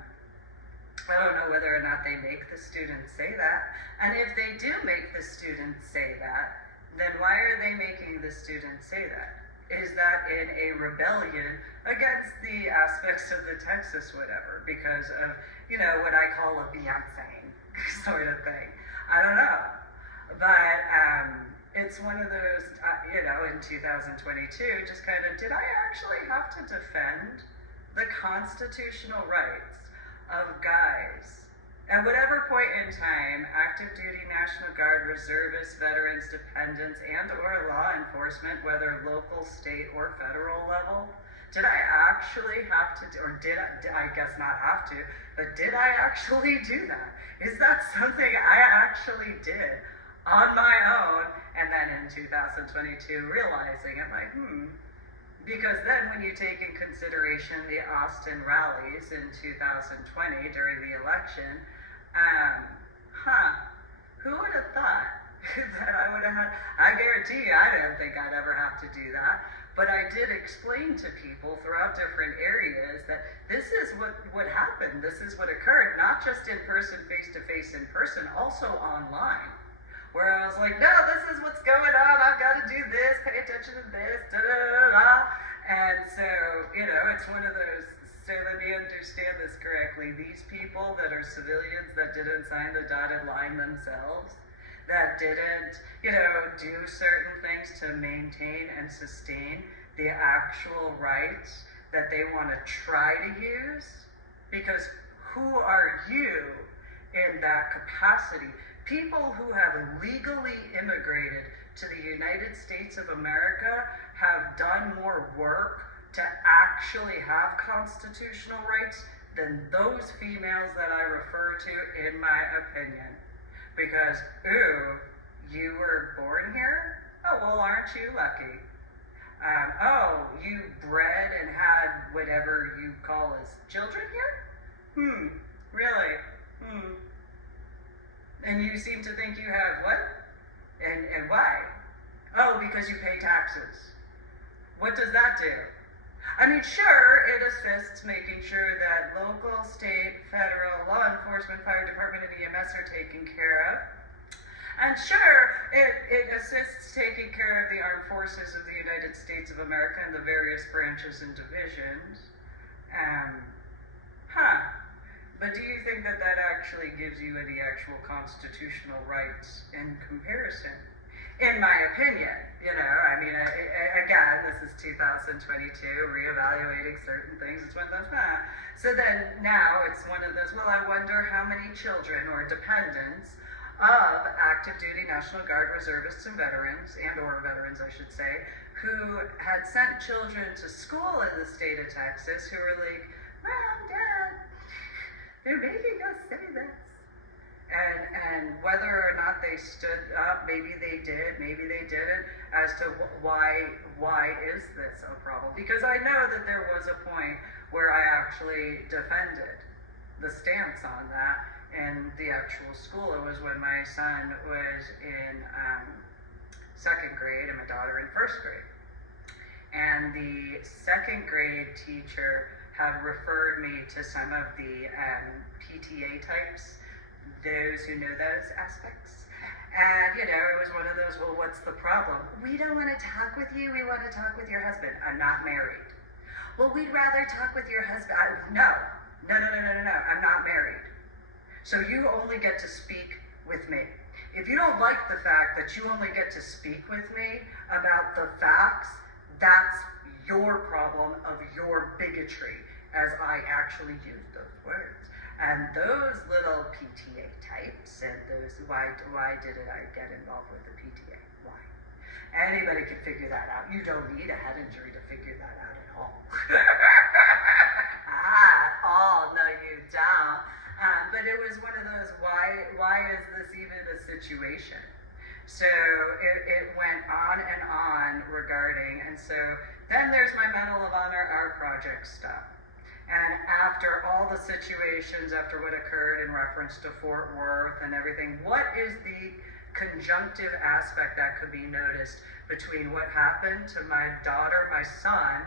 don't know whether or not they make the students say that. And if they do make the students say that, then why are they making the students say that? Is that in a rebellion against the aspects of the Texas whatever, because of, what I call a Beyonce sort of thing? I don't know, but it's one of those, in 2022, just kind of, did I actually have to defend the constitutional rights of guys at whatever point in time, active duty, National Guard, reservists, veterans, dependents, and or law enforcement, whether local, state, or federal level? Did I actually have to, or did I guess not have to, but did I actually do that? Is that something I actually did on my own? And then in 2022, realizing, I'm like, because then when you take in consideration the Austin rallies in 2020 during the election, who would have thought that I would have had, I guarantee you, I didn't think I'd ever have to do that. But I did explain to people throughout different areas that this is what happened. This is what occurred, not just in person, face-to-face in person, also online. Where I was like, no, this is what's going on. I've got to do this, pay attention to this, da-da-da-da. And so, it's one of those, so let me understand this correctly. These people that are civilians that didn't sign the dotted line themselves, that didn't, do certain things to maintain and sustain the actual rights that they want to try to use. Because who are you in that capacity? People who have legally immigrated to the United States of America have done more work to actually have constitutional rights than those females that I refer to, in my opinion. Because, ooh, you were born here? Oh, well, aren't you lucky? Oh, you bred and had whatever you call as children here? Really? And you seem to think you have what? And why? Oh, because you pay taxes. What does that do? I mean, sure, it assists making sure that local, state, federal, law enforcement, fire department, and EMS are taken care of. And sure, it assists taking care of the armed forces of the United States of America and the various branches and divisions. But do you think that that actually gives you any actual constitutional rights in comparison? In my opinion, again, this is 2022, reevaluating certain things. It's one of those, So then now it's one of those, well, I wonder how many children or dependents of active duty National Guard reservists and veterans, or veterans, I should say, who had sent children to school in the state of Texas who were like, Mom, Dad, they're making us say this. And whether or not they stood up, maybe they did, maybe they didn't, as to why is this a problem? Because I know that there was a point where I actually defended the stance on that in the actual school. It was when my son was in second grade and my daughter in first grade. And the second grade teacher had referred me to some of the PTA types, those who know those aspects. And, it was one of those, well, what's the problem? We don't want to talk with you, we want to talk with your husband. I'm not married. Well, we'd rather talk with your husband. No, I'm not married. So you only get to speak with me. If you don't like the fact that you only get to speak with me about the facts, that's your problem of your bigotry, as I actually use those words. And those little PTA types and those, why did I get involved with the PTA? Why? Anybody can figure that out. You don't need a head injury to figure that out at all. No, you don't. But it was one of those, why is this even a situation? So it went on and on regarding, and so then there's my Medal of Honor, our project stuff. And after all the situations, after what occurred in reference to Fort Worth and everything, what is the conjunctive aspect that could be noticed between what happened to my daughter, my son,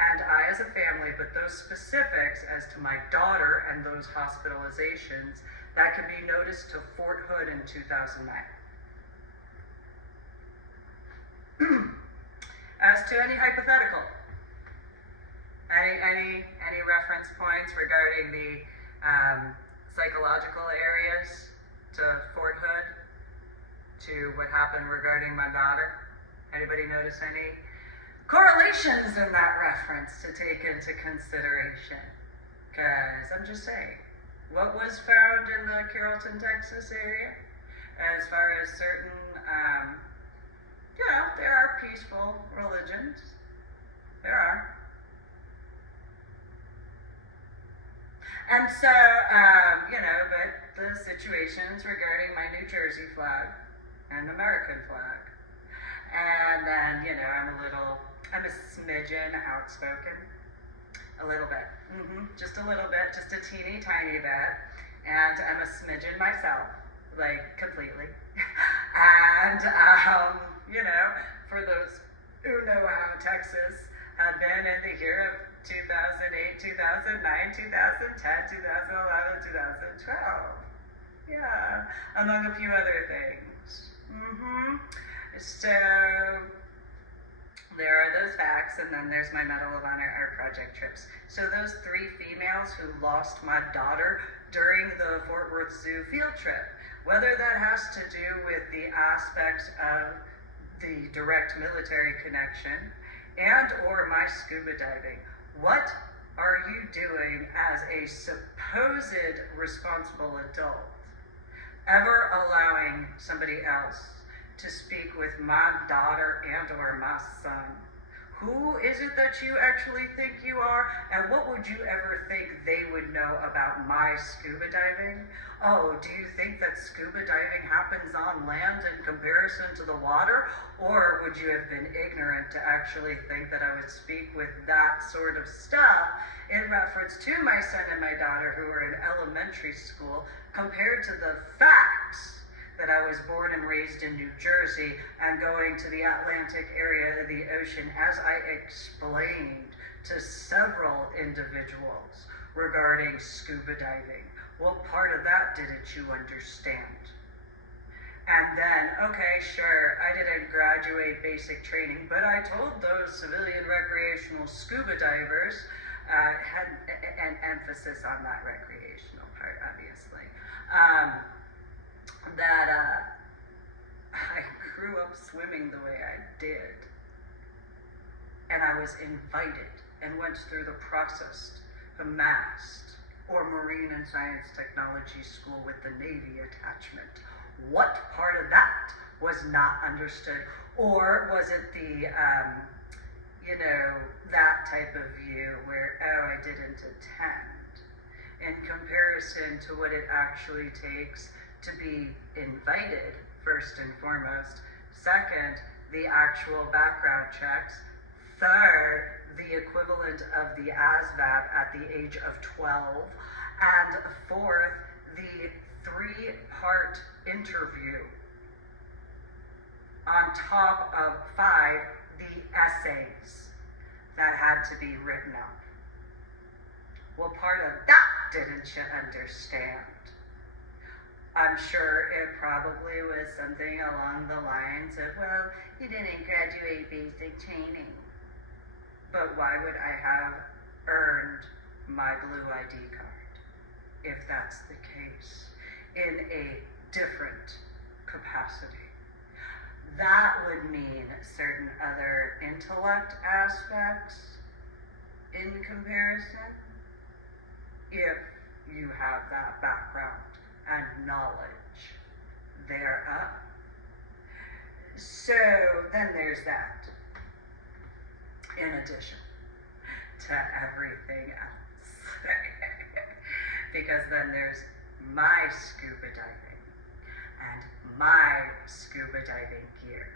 and I as a family, but those specifics as to my daughter and those hospitalizations that could be noticed to Fort Hood in 2009? As to any hypothetical, any reference points regarding the psychological areas to Fort Hood, to what happened regarding my daughter? Anybody notice any correlations in that reference to take into consideration? Because I'm just saying, what was found in the Carrollton, Texas area, as far as certain, there are peaceful religions. There are. And so, but the situations regarding my New Jersey flag and American flag. And then, I'm a smidgen outspoken. A little bit. Just a little bit, just a teeny tiny bit. And I'm a smidgen myself, like completely. And, for those who know how Texas had been in the year of 2008, 2009, 2010, 2011, 2012. Yeah, among a few other things. So there are those facts, and then there's my Medal of Honor Art Project trips. So those 3 females who lost my daughter during the Fort Worth Zoo field trip. Whether that has to do with the aspects of the direct military connection and or my scuba diving. What are you doing as a supposed responsible adult ever allowing somebody else to speak with my daughter and or my son? Who is it that you actually think you are? And what would you ever think they would know about my scuba diving? Oh, do you think that scuba diving happens on land in comparison to the water? Or would you have been ignorant to actually think that I would speak with that sort of stuff in reference to my son and my daughter who are in elementary school compared to the facts that I was born and raised in New Jersey and going to the Atlantic area of the ocean, as I explained to several individuals regarding scuba diving? What part of that didn't you understand? And then, okay, sure, I didn't graduate basic training, but I told those civilian recreational scuba divers, had an emphasis on that recreational part, obviously, that I grew up swimming the way I did. And I was invited and went through the process of MAST, or Marine and Science Technology School with the Navy attachment. What part of that was not understood? Or was it the, that type of view where, oh, I didn't attend, in comparison to what it actually takes to be invited, first and foremost. Second, the actual background checks. Third, the equivalent of the ASVAB at the age of 12. And fourth, the 3-part interview. On top of 5, the essays that had to be written up. What part of that didn't you understand? I'm sure it probably was something along the lines of, well, you didn't graduate basic training. But why would I have earned my blue ID card if that's the case in a different capacity? That would mean certain other intellect aspects in comparison if you have that background and knowledge thereof. So then there's that, in addition to everything else. Because then there's my scuba diving and my scuba diving gear.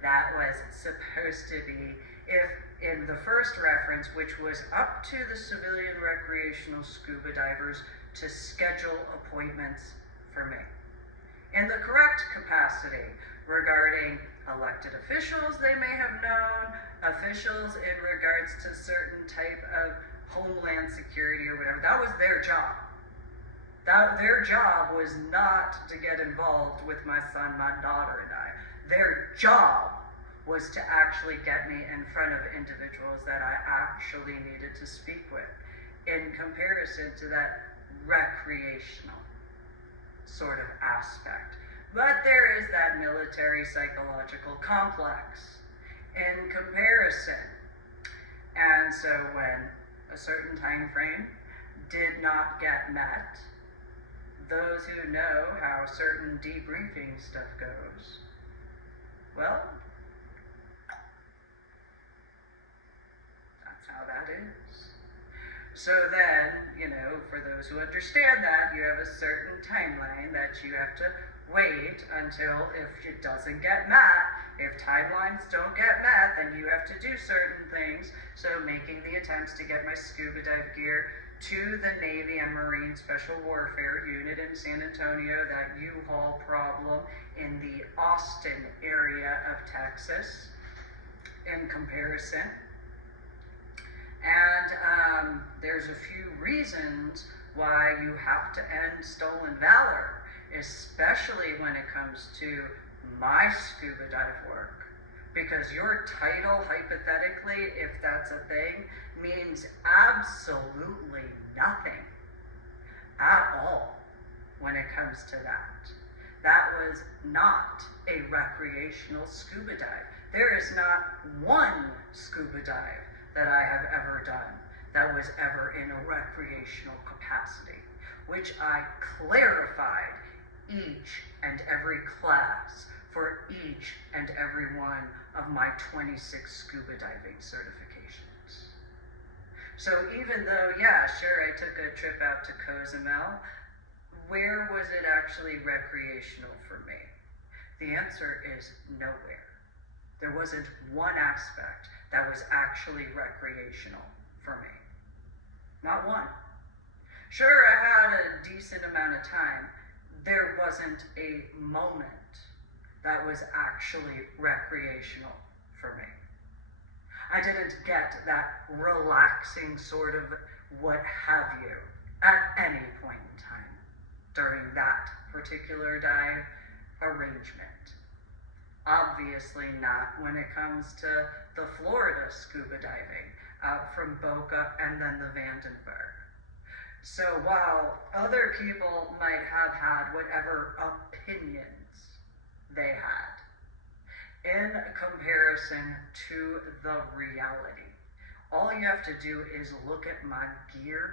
That was supposed to be, if in the first reference, which was up to the civilian recreational scuba divers to schedule appointments for me. In the correct capacity regarding elected officials they may have known, officials in regards to certain type of homeland security or whatever, that was their job. Their job was not to get involved with my son, my daughter, and I. Their job was to actually get me in front of individuals that I actually needed to speak with, in comparison to that recreational sort of aspect. But there is that military psychological complex in comparison. And so when a certain time frame did not get met, those who know how certain debriefing stuff goes, well, that's how that is. So then, for those who understand that, you have a certain timeline that you have to wait until, if it doesn't get met, if timelines don't get met, then you have to do certain things. So making the attempts to get my scuba dive gear to the Navy and Marine Special Warfare Unit in San Antonio, that U-Haul problem in the Austin area of Texas in comparison. And there's a few reasons why you have to end stolen valor, especially when it comes to my scuba dive work. Because your title, hypothetically, if that's a thing, means absolutely nothing at all when it comes to that. That was not a recreational scuba dive. There is not one scuba dive that I have ever done that was ever in a recreational capacity, which I clarified each and every class for each and every one of my 26 scuba diving certifications. So even though, yeah, sure, I took a trip out to Cozumel, where was it actually recreational for me? The answer is nowhere. There wasn't one aspect that was actually recreational for me. Not one. Sure, I had a decent amount of time. There wasn't a moment that was actually recreational for me. I didn't get that relaxing sort of what have you at any point in time during that particular dive arrangement. Obviously not when it comes to the Florida scuba diving out from Boca and then the Vandenberg. So while other people might have had whatever opinions they had in comparison to the reality, all you have to do is look at my gear.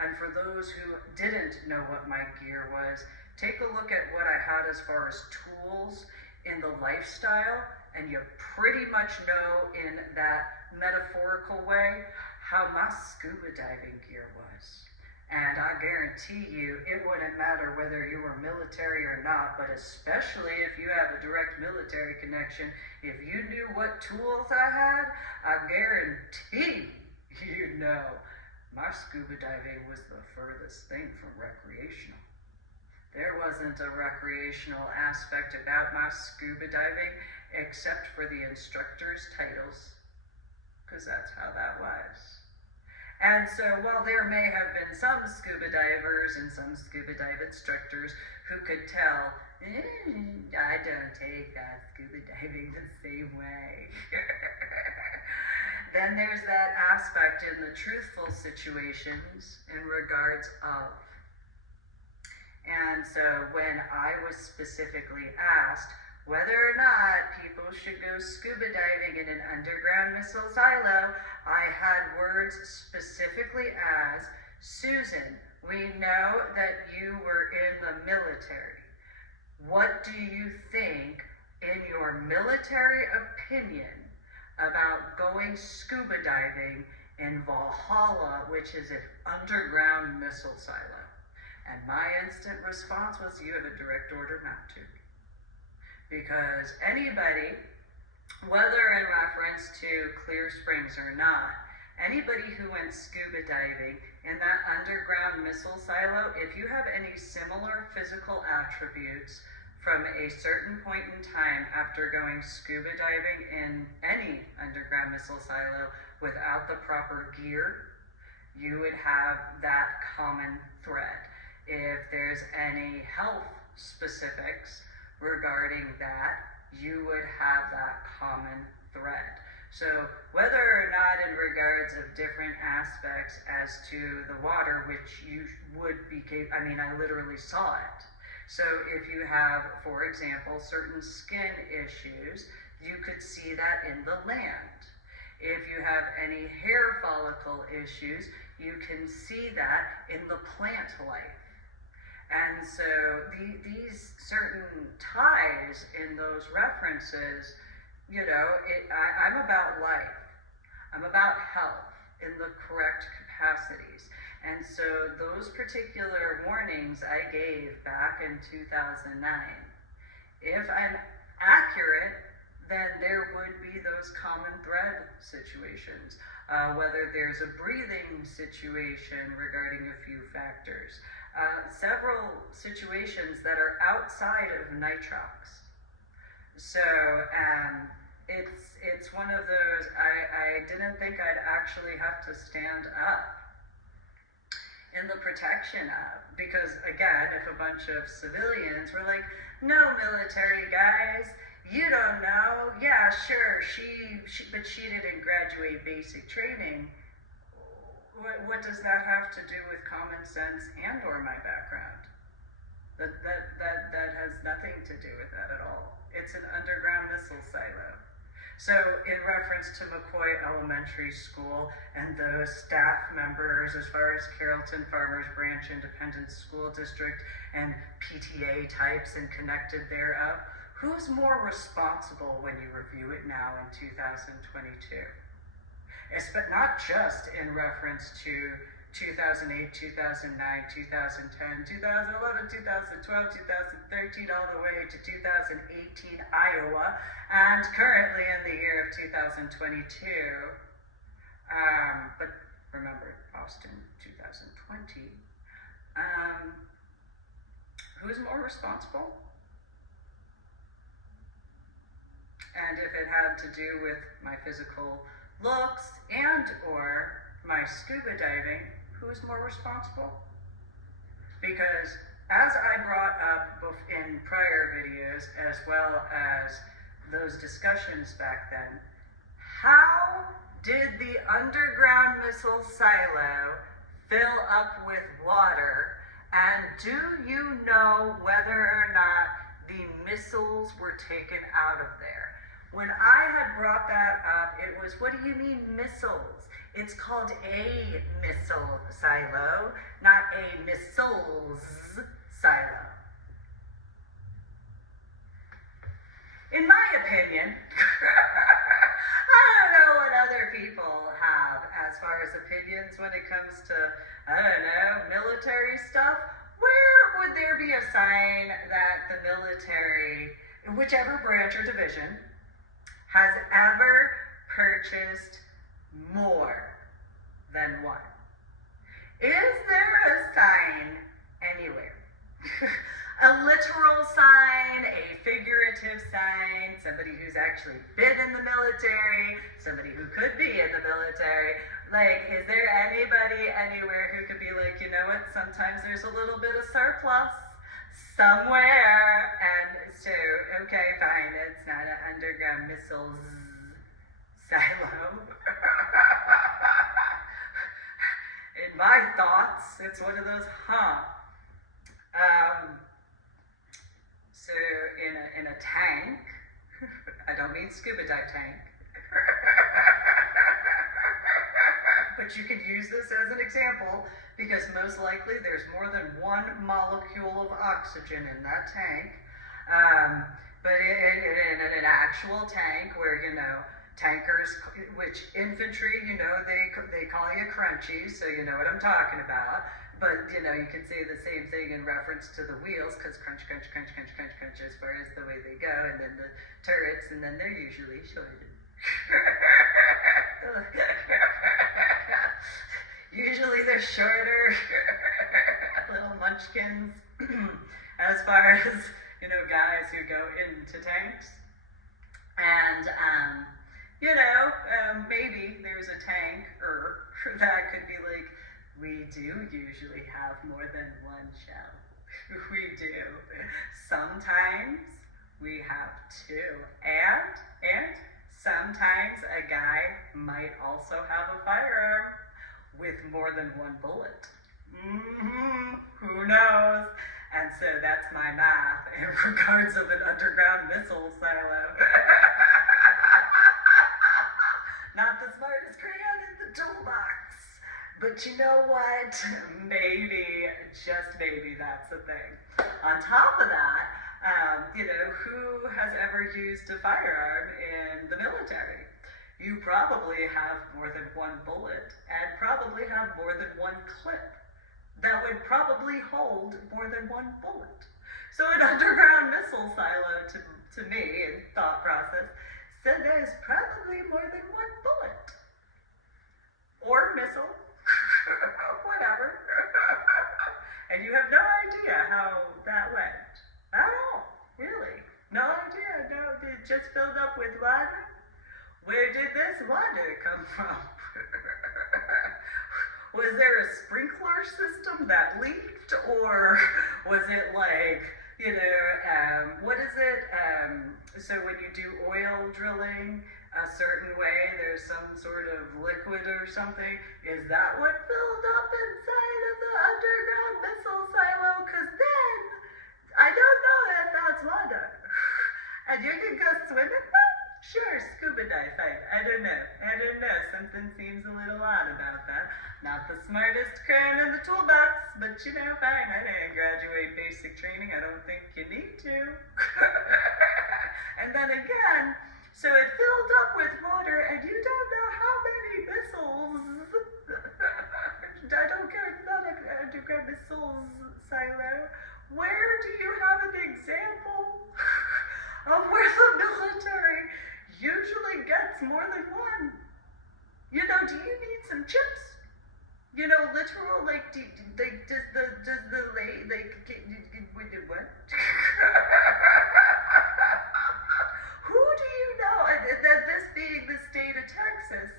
And for those who didn't know what my gear was, take a look at what I had as far as tools in the lifestyle, and you pretty much know in that metaphorical way how my scuba diving gear was. And I guarantee you, it wouldn't matter whether you were military or not, but especially if you have a direct military connection, if you knew what tools I had, I guarantee you know my scuba diving was the furthest thing from recreational. There wasn't a recreational aspect about my scuba diving except for the instructor's titles, because that's how that was. And so while there may have been some scuba divers and some scuba dive instructors who could tell, I don't take that scuba diving the same way. Then there's that aspect in the truthful situations in regards of. And so when I was specifically asked whether or not people should go scuba diving in an underground missile silo, I had words specifically as, Susan, we know that you were in the military. What do you think, in your military opinion, about going scuba diving in Valhalla, which is an underground missile silo? And my instant response was, you have a direct order not to. Because anybody, whether in reference to Clear Springs or not, anybody who went scuba diving in that underground missile silo, if you have any similar physical attributes from a certain point in time after going scuba diving in any underground missile silo without the proper gear, you would have that common thread. If there's any health specifics regarding that, you would have that common thread. So whether or not in regards of different aspects as to the water, which you would be, I literally saw it. So if you have, for example, certain skin issues, you could see that in the land. If you have any hair follicle issues, you can see that in the plant life. And so these certain ties in those references, I'm about life. I'm about health in the correct capacities. And so those particular warnings I gave back in 2009, if I'm accurate, then there would be those common thread situations, whether there's a breathing situation regarding a few factors. Several situations that are outside of nitrox. So it's one of those, I didn't think I'd actually have to stand up in the protection of, because again, if a bunch of civilians were like, no military guys, you don't know, yeah, sure, but she didn't graduate basic training. What does that have to do with common sense and or my background? That has nothing to do with that at all. It's an underground missile silo. So in reference to McCoy Elementary School and those staff members, as far as Carrollton Farmers Branch Independent School District and PTA types and connected thereof, who's more responsible when you review it now in 2022? But not just in reference to 2008, 2009, 2010, 2011, 2012, 2013, all the way to 2018 Iowa, and currently in the year of 2022. But remember, Austin 2020. Who's more responsible? And if it had to do with my physical looks and or my scuba diving, who's more responsible? Because as I brought up in prior videos, as well as those discussions back then, how did the underground missile silo fill up with water? And do you know whether or not the missiles were taken out of there? When I had brought that up, it was, what do you mean missiles? It's called a missile silo, not a missiles silo. In my opinion, I don't know what other people have as far as opinions when it comes to, I don't know, military stuff. Where would there be a sign that the military, whichever branch or division, has ever purchased more than one? Is there a sign anywhere? A literal sign, a figurative sign, somebody who's actually been in the military, somebody who could be in the military. Like, is there anybody anywhere who could be like, you know what, sometimes there's a little bit of surplus somewhere, and so, okay, fine, it's not an underground missiles silo. In my thoughts, it's one of those, So in a tank, I don't mean scuba dive tank, but you could use this as an example, because most likely there's more than one molecule of oxygen in that tank. But in an actual tank where, you know, tankers, which infantry, you know, they call you crunchy, so you know what I'm talking about. But, you know, you can say the same thing in reference to the wheels, because crunch, crunch, crunch, crunch, crunch, crunch, as far as the way they go, and then the turrets, and then they're usually shorted. Usually they're shorter, little munchkins, as far as, you know, guys who go into tanks. And, you know, maybe there's a tanker that could be like, we do usually have more than one shell. We do. Sometimes we have two. And sometimes a guy might also have a firearm with more than one bullet. Who knows? And so that's my math in regards of an underground missile silo. Not the smartest crayon in the toolbox. But you know what? Maybe, just maybe, that's the thing. On top of that, you know, who has ever used a firearm in the military? You probably have more than one bullet and probably have more than one clip that would probably hold more than one bullet. So an underground missile silo, to me, in thought process, said there's probably more than one bullet. Or missile. Whatever. And you have no idea how that went. At all. Really. No idea. No, it just filled up with water. Where did this water come from? Was there a sprinkler system that leaked? Or was it like, you know, what is it? So when you do oil drilling a certain way, there's some sort of liquid or something. Is that what filled up inside of the underground missile silo? Because then don't know that that's water. And you can go swim in that? Sure, scuba dive, fine. I don't know. Something seems a little odd about that. Not the smartest crayon in the toolbox, but you know, fine. I didn't graduate basic training. I don't think you need to. And then again, so it filled up with water, and you don't know how many missiles. I don't care about underground missiles, Silo. Where do you have an example of where the military usually gets more than one? You know, do you need some chips? You know, literal, like, does the what? Who do you know, that this being the state of Texas?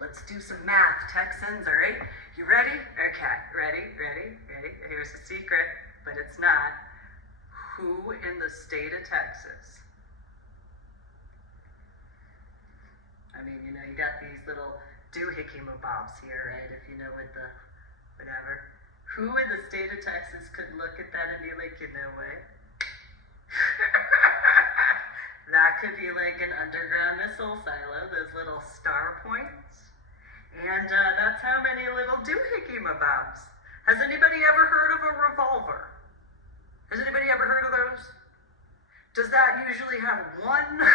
Let's do some math, Texans, all right? You ready? Okay, ready? Here's a secret, but it's not. Who in the state of Texas? I mean, you know, you got these little doohickey-mabobs here, right? If you know what the, whatever. Who in the state of Texas could look at that and be like, you know what? That could be like an underground missile silo, those little star points. And that's how many little doohickey-mabobs. Has anybody ever heard of a revolver? Has anybody ever heard of those? Does that usually have one?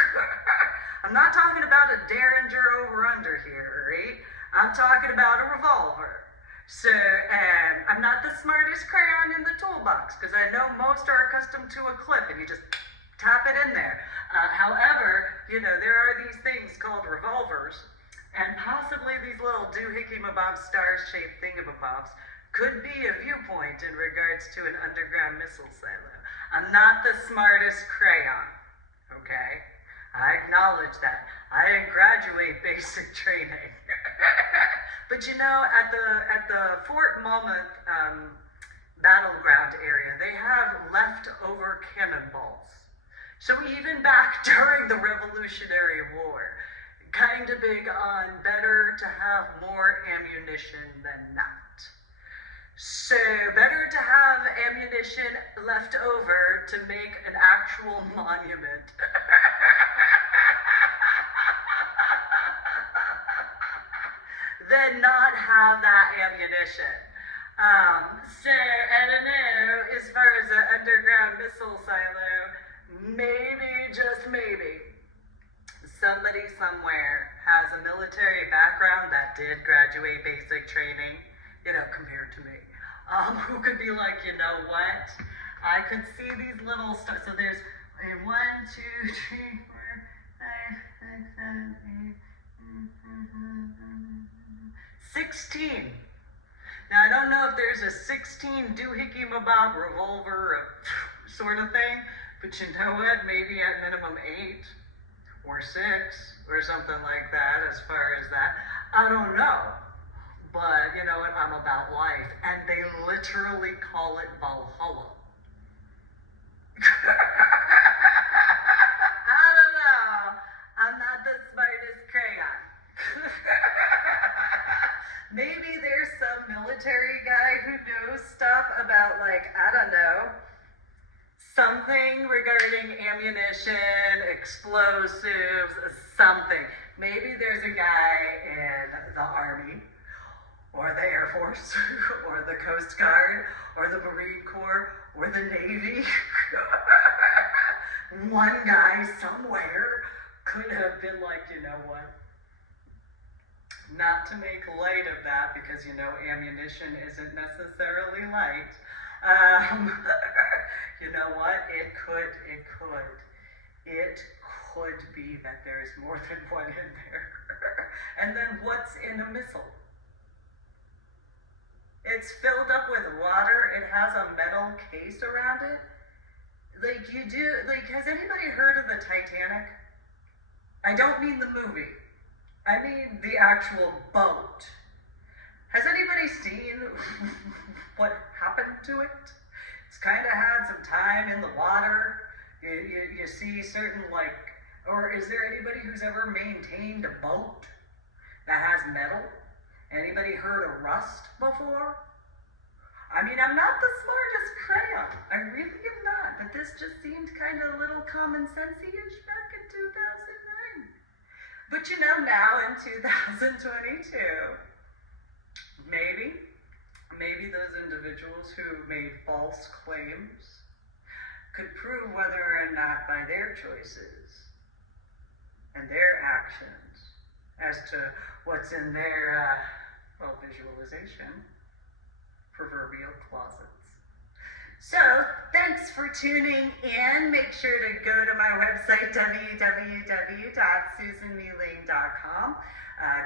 I'm not talking about a Derringer over-under here, right? I'm talking about a revolver. So, I'm not the smartest crayon in the toolbox, because I know most are accustomed to a clip, and you just tap it in there. However, you know, there are these things called revolvers, and possibly these little doohickey-mabob star-shaped thingamabobs could be a viewpoint in regards to an underground missile silo. I'm not the smartest crayon, okay? I acknowledge that. I didn't graduate basic training. But you know, at the Fort Monmouth battleground area, they have leftover cannonballs. So even back during the Revolutionary War, kind of big on better to have more ammunition than not. So better to have ammunition left over to make an actual monument. Than not have that ammunition. So, I don't know, as far as an underground missile silo, maybe, just maybe, somebody somewhere has a military background that did graduate basic training, you know, compared to me, who could be like, you know what, I could see these little stars. So there's 1, 2, 3, 4, 5, 6, 7, 8, 16. Now, I don't know if there's a 16 doohickey-mabob revolver sort of thing, but you know what? Maybe at minimum 8 or 6 or something like that as far as that. I don't know. But you know what? I'm about life. And they literally call it Valhalla. I don't know. I'm not the smartest crayon. Maybe there's some military guy who knows stuff about, like, I don't know, something regarding ammunition, explosives, something. Maybe there's a guy in the Army, or the Air Force, or the Coast Guard, or the Marine Corps, or the Navy. One guy somewhere could have been like, you know what? Not to make light of that, because, you know, ammunition isn't necessarily light. You know what? It could be that there's more than one in there. And then what's in a missile? It's filled up with water. It has a metal case around it. Like, has anybody heard of the Titanic? I don't mean the movie. I mean the actual boat. Has anybody seen what happened to it? It's kind of had some time in the water. You see certain, like, or is there anybody who's ever maintained a boat that has metal? Anybody heard of rust before? I mean, I'm not the smartest crayon. I really am not. But this just seemed kind of a little common sense-ish back in 2009. But you know, now in 2022, maybe those individuals who made false claims could prove whether or not by their choices and their actions as to what's in their, visualization, proverbial closets. So, thanks for tuning in. Make sure to go to my website, www.susanmeeling.com.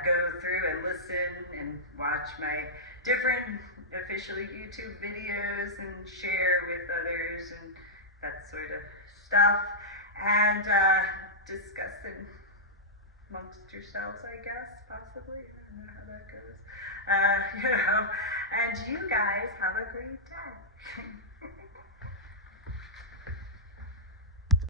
Go through and listen and watch my different official YouTube videos and share with others and that sort of stuff. And discuss it amongst yourselves, I guess, possibly. I don't know how that goes. And you guys have a great day.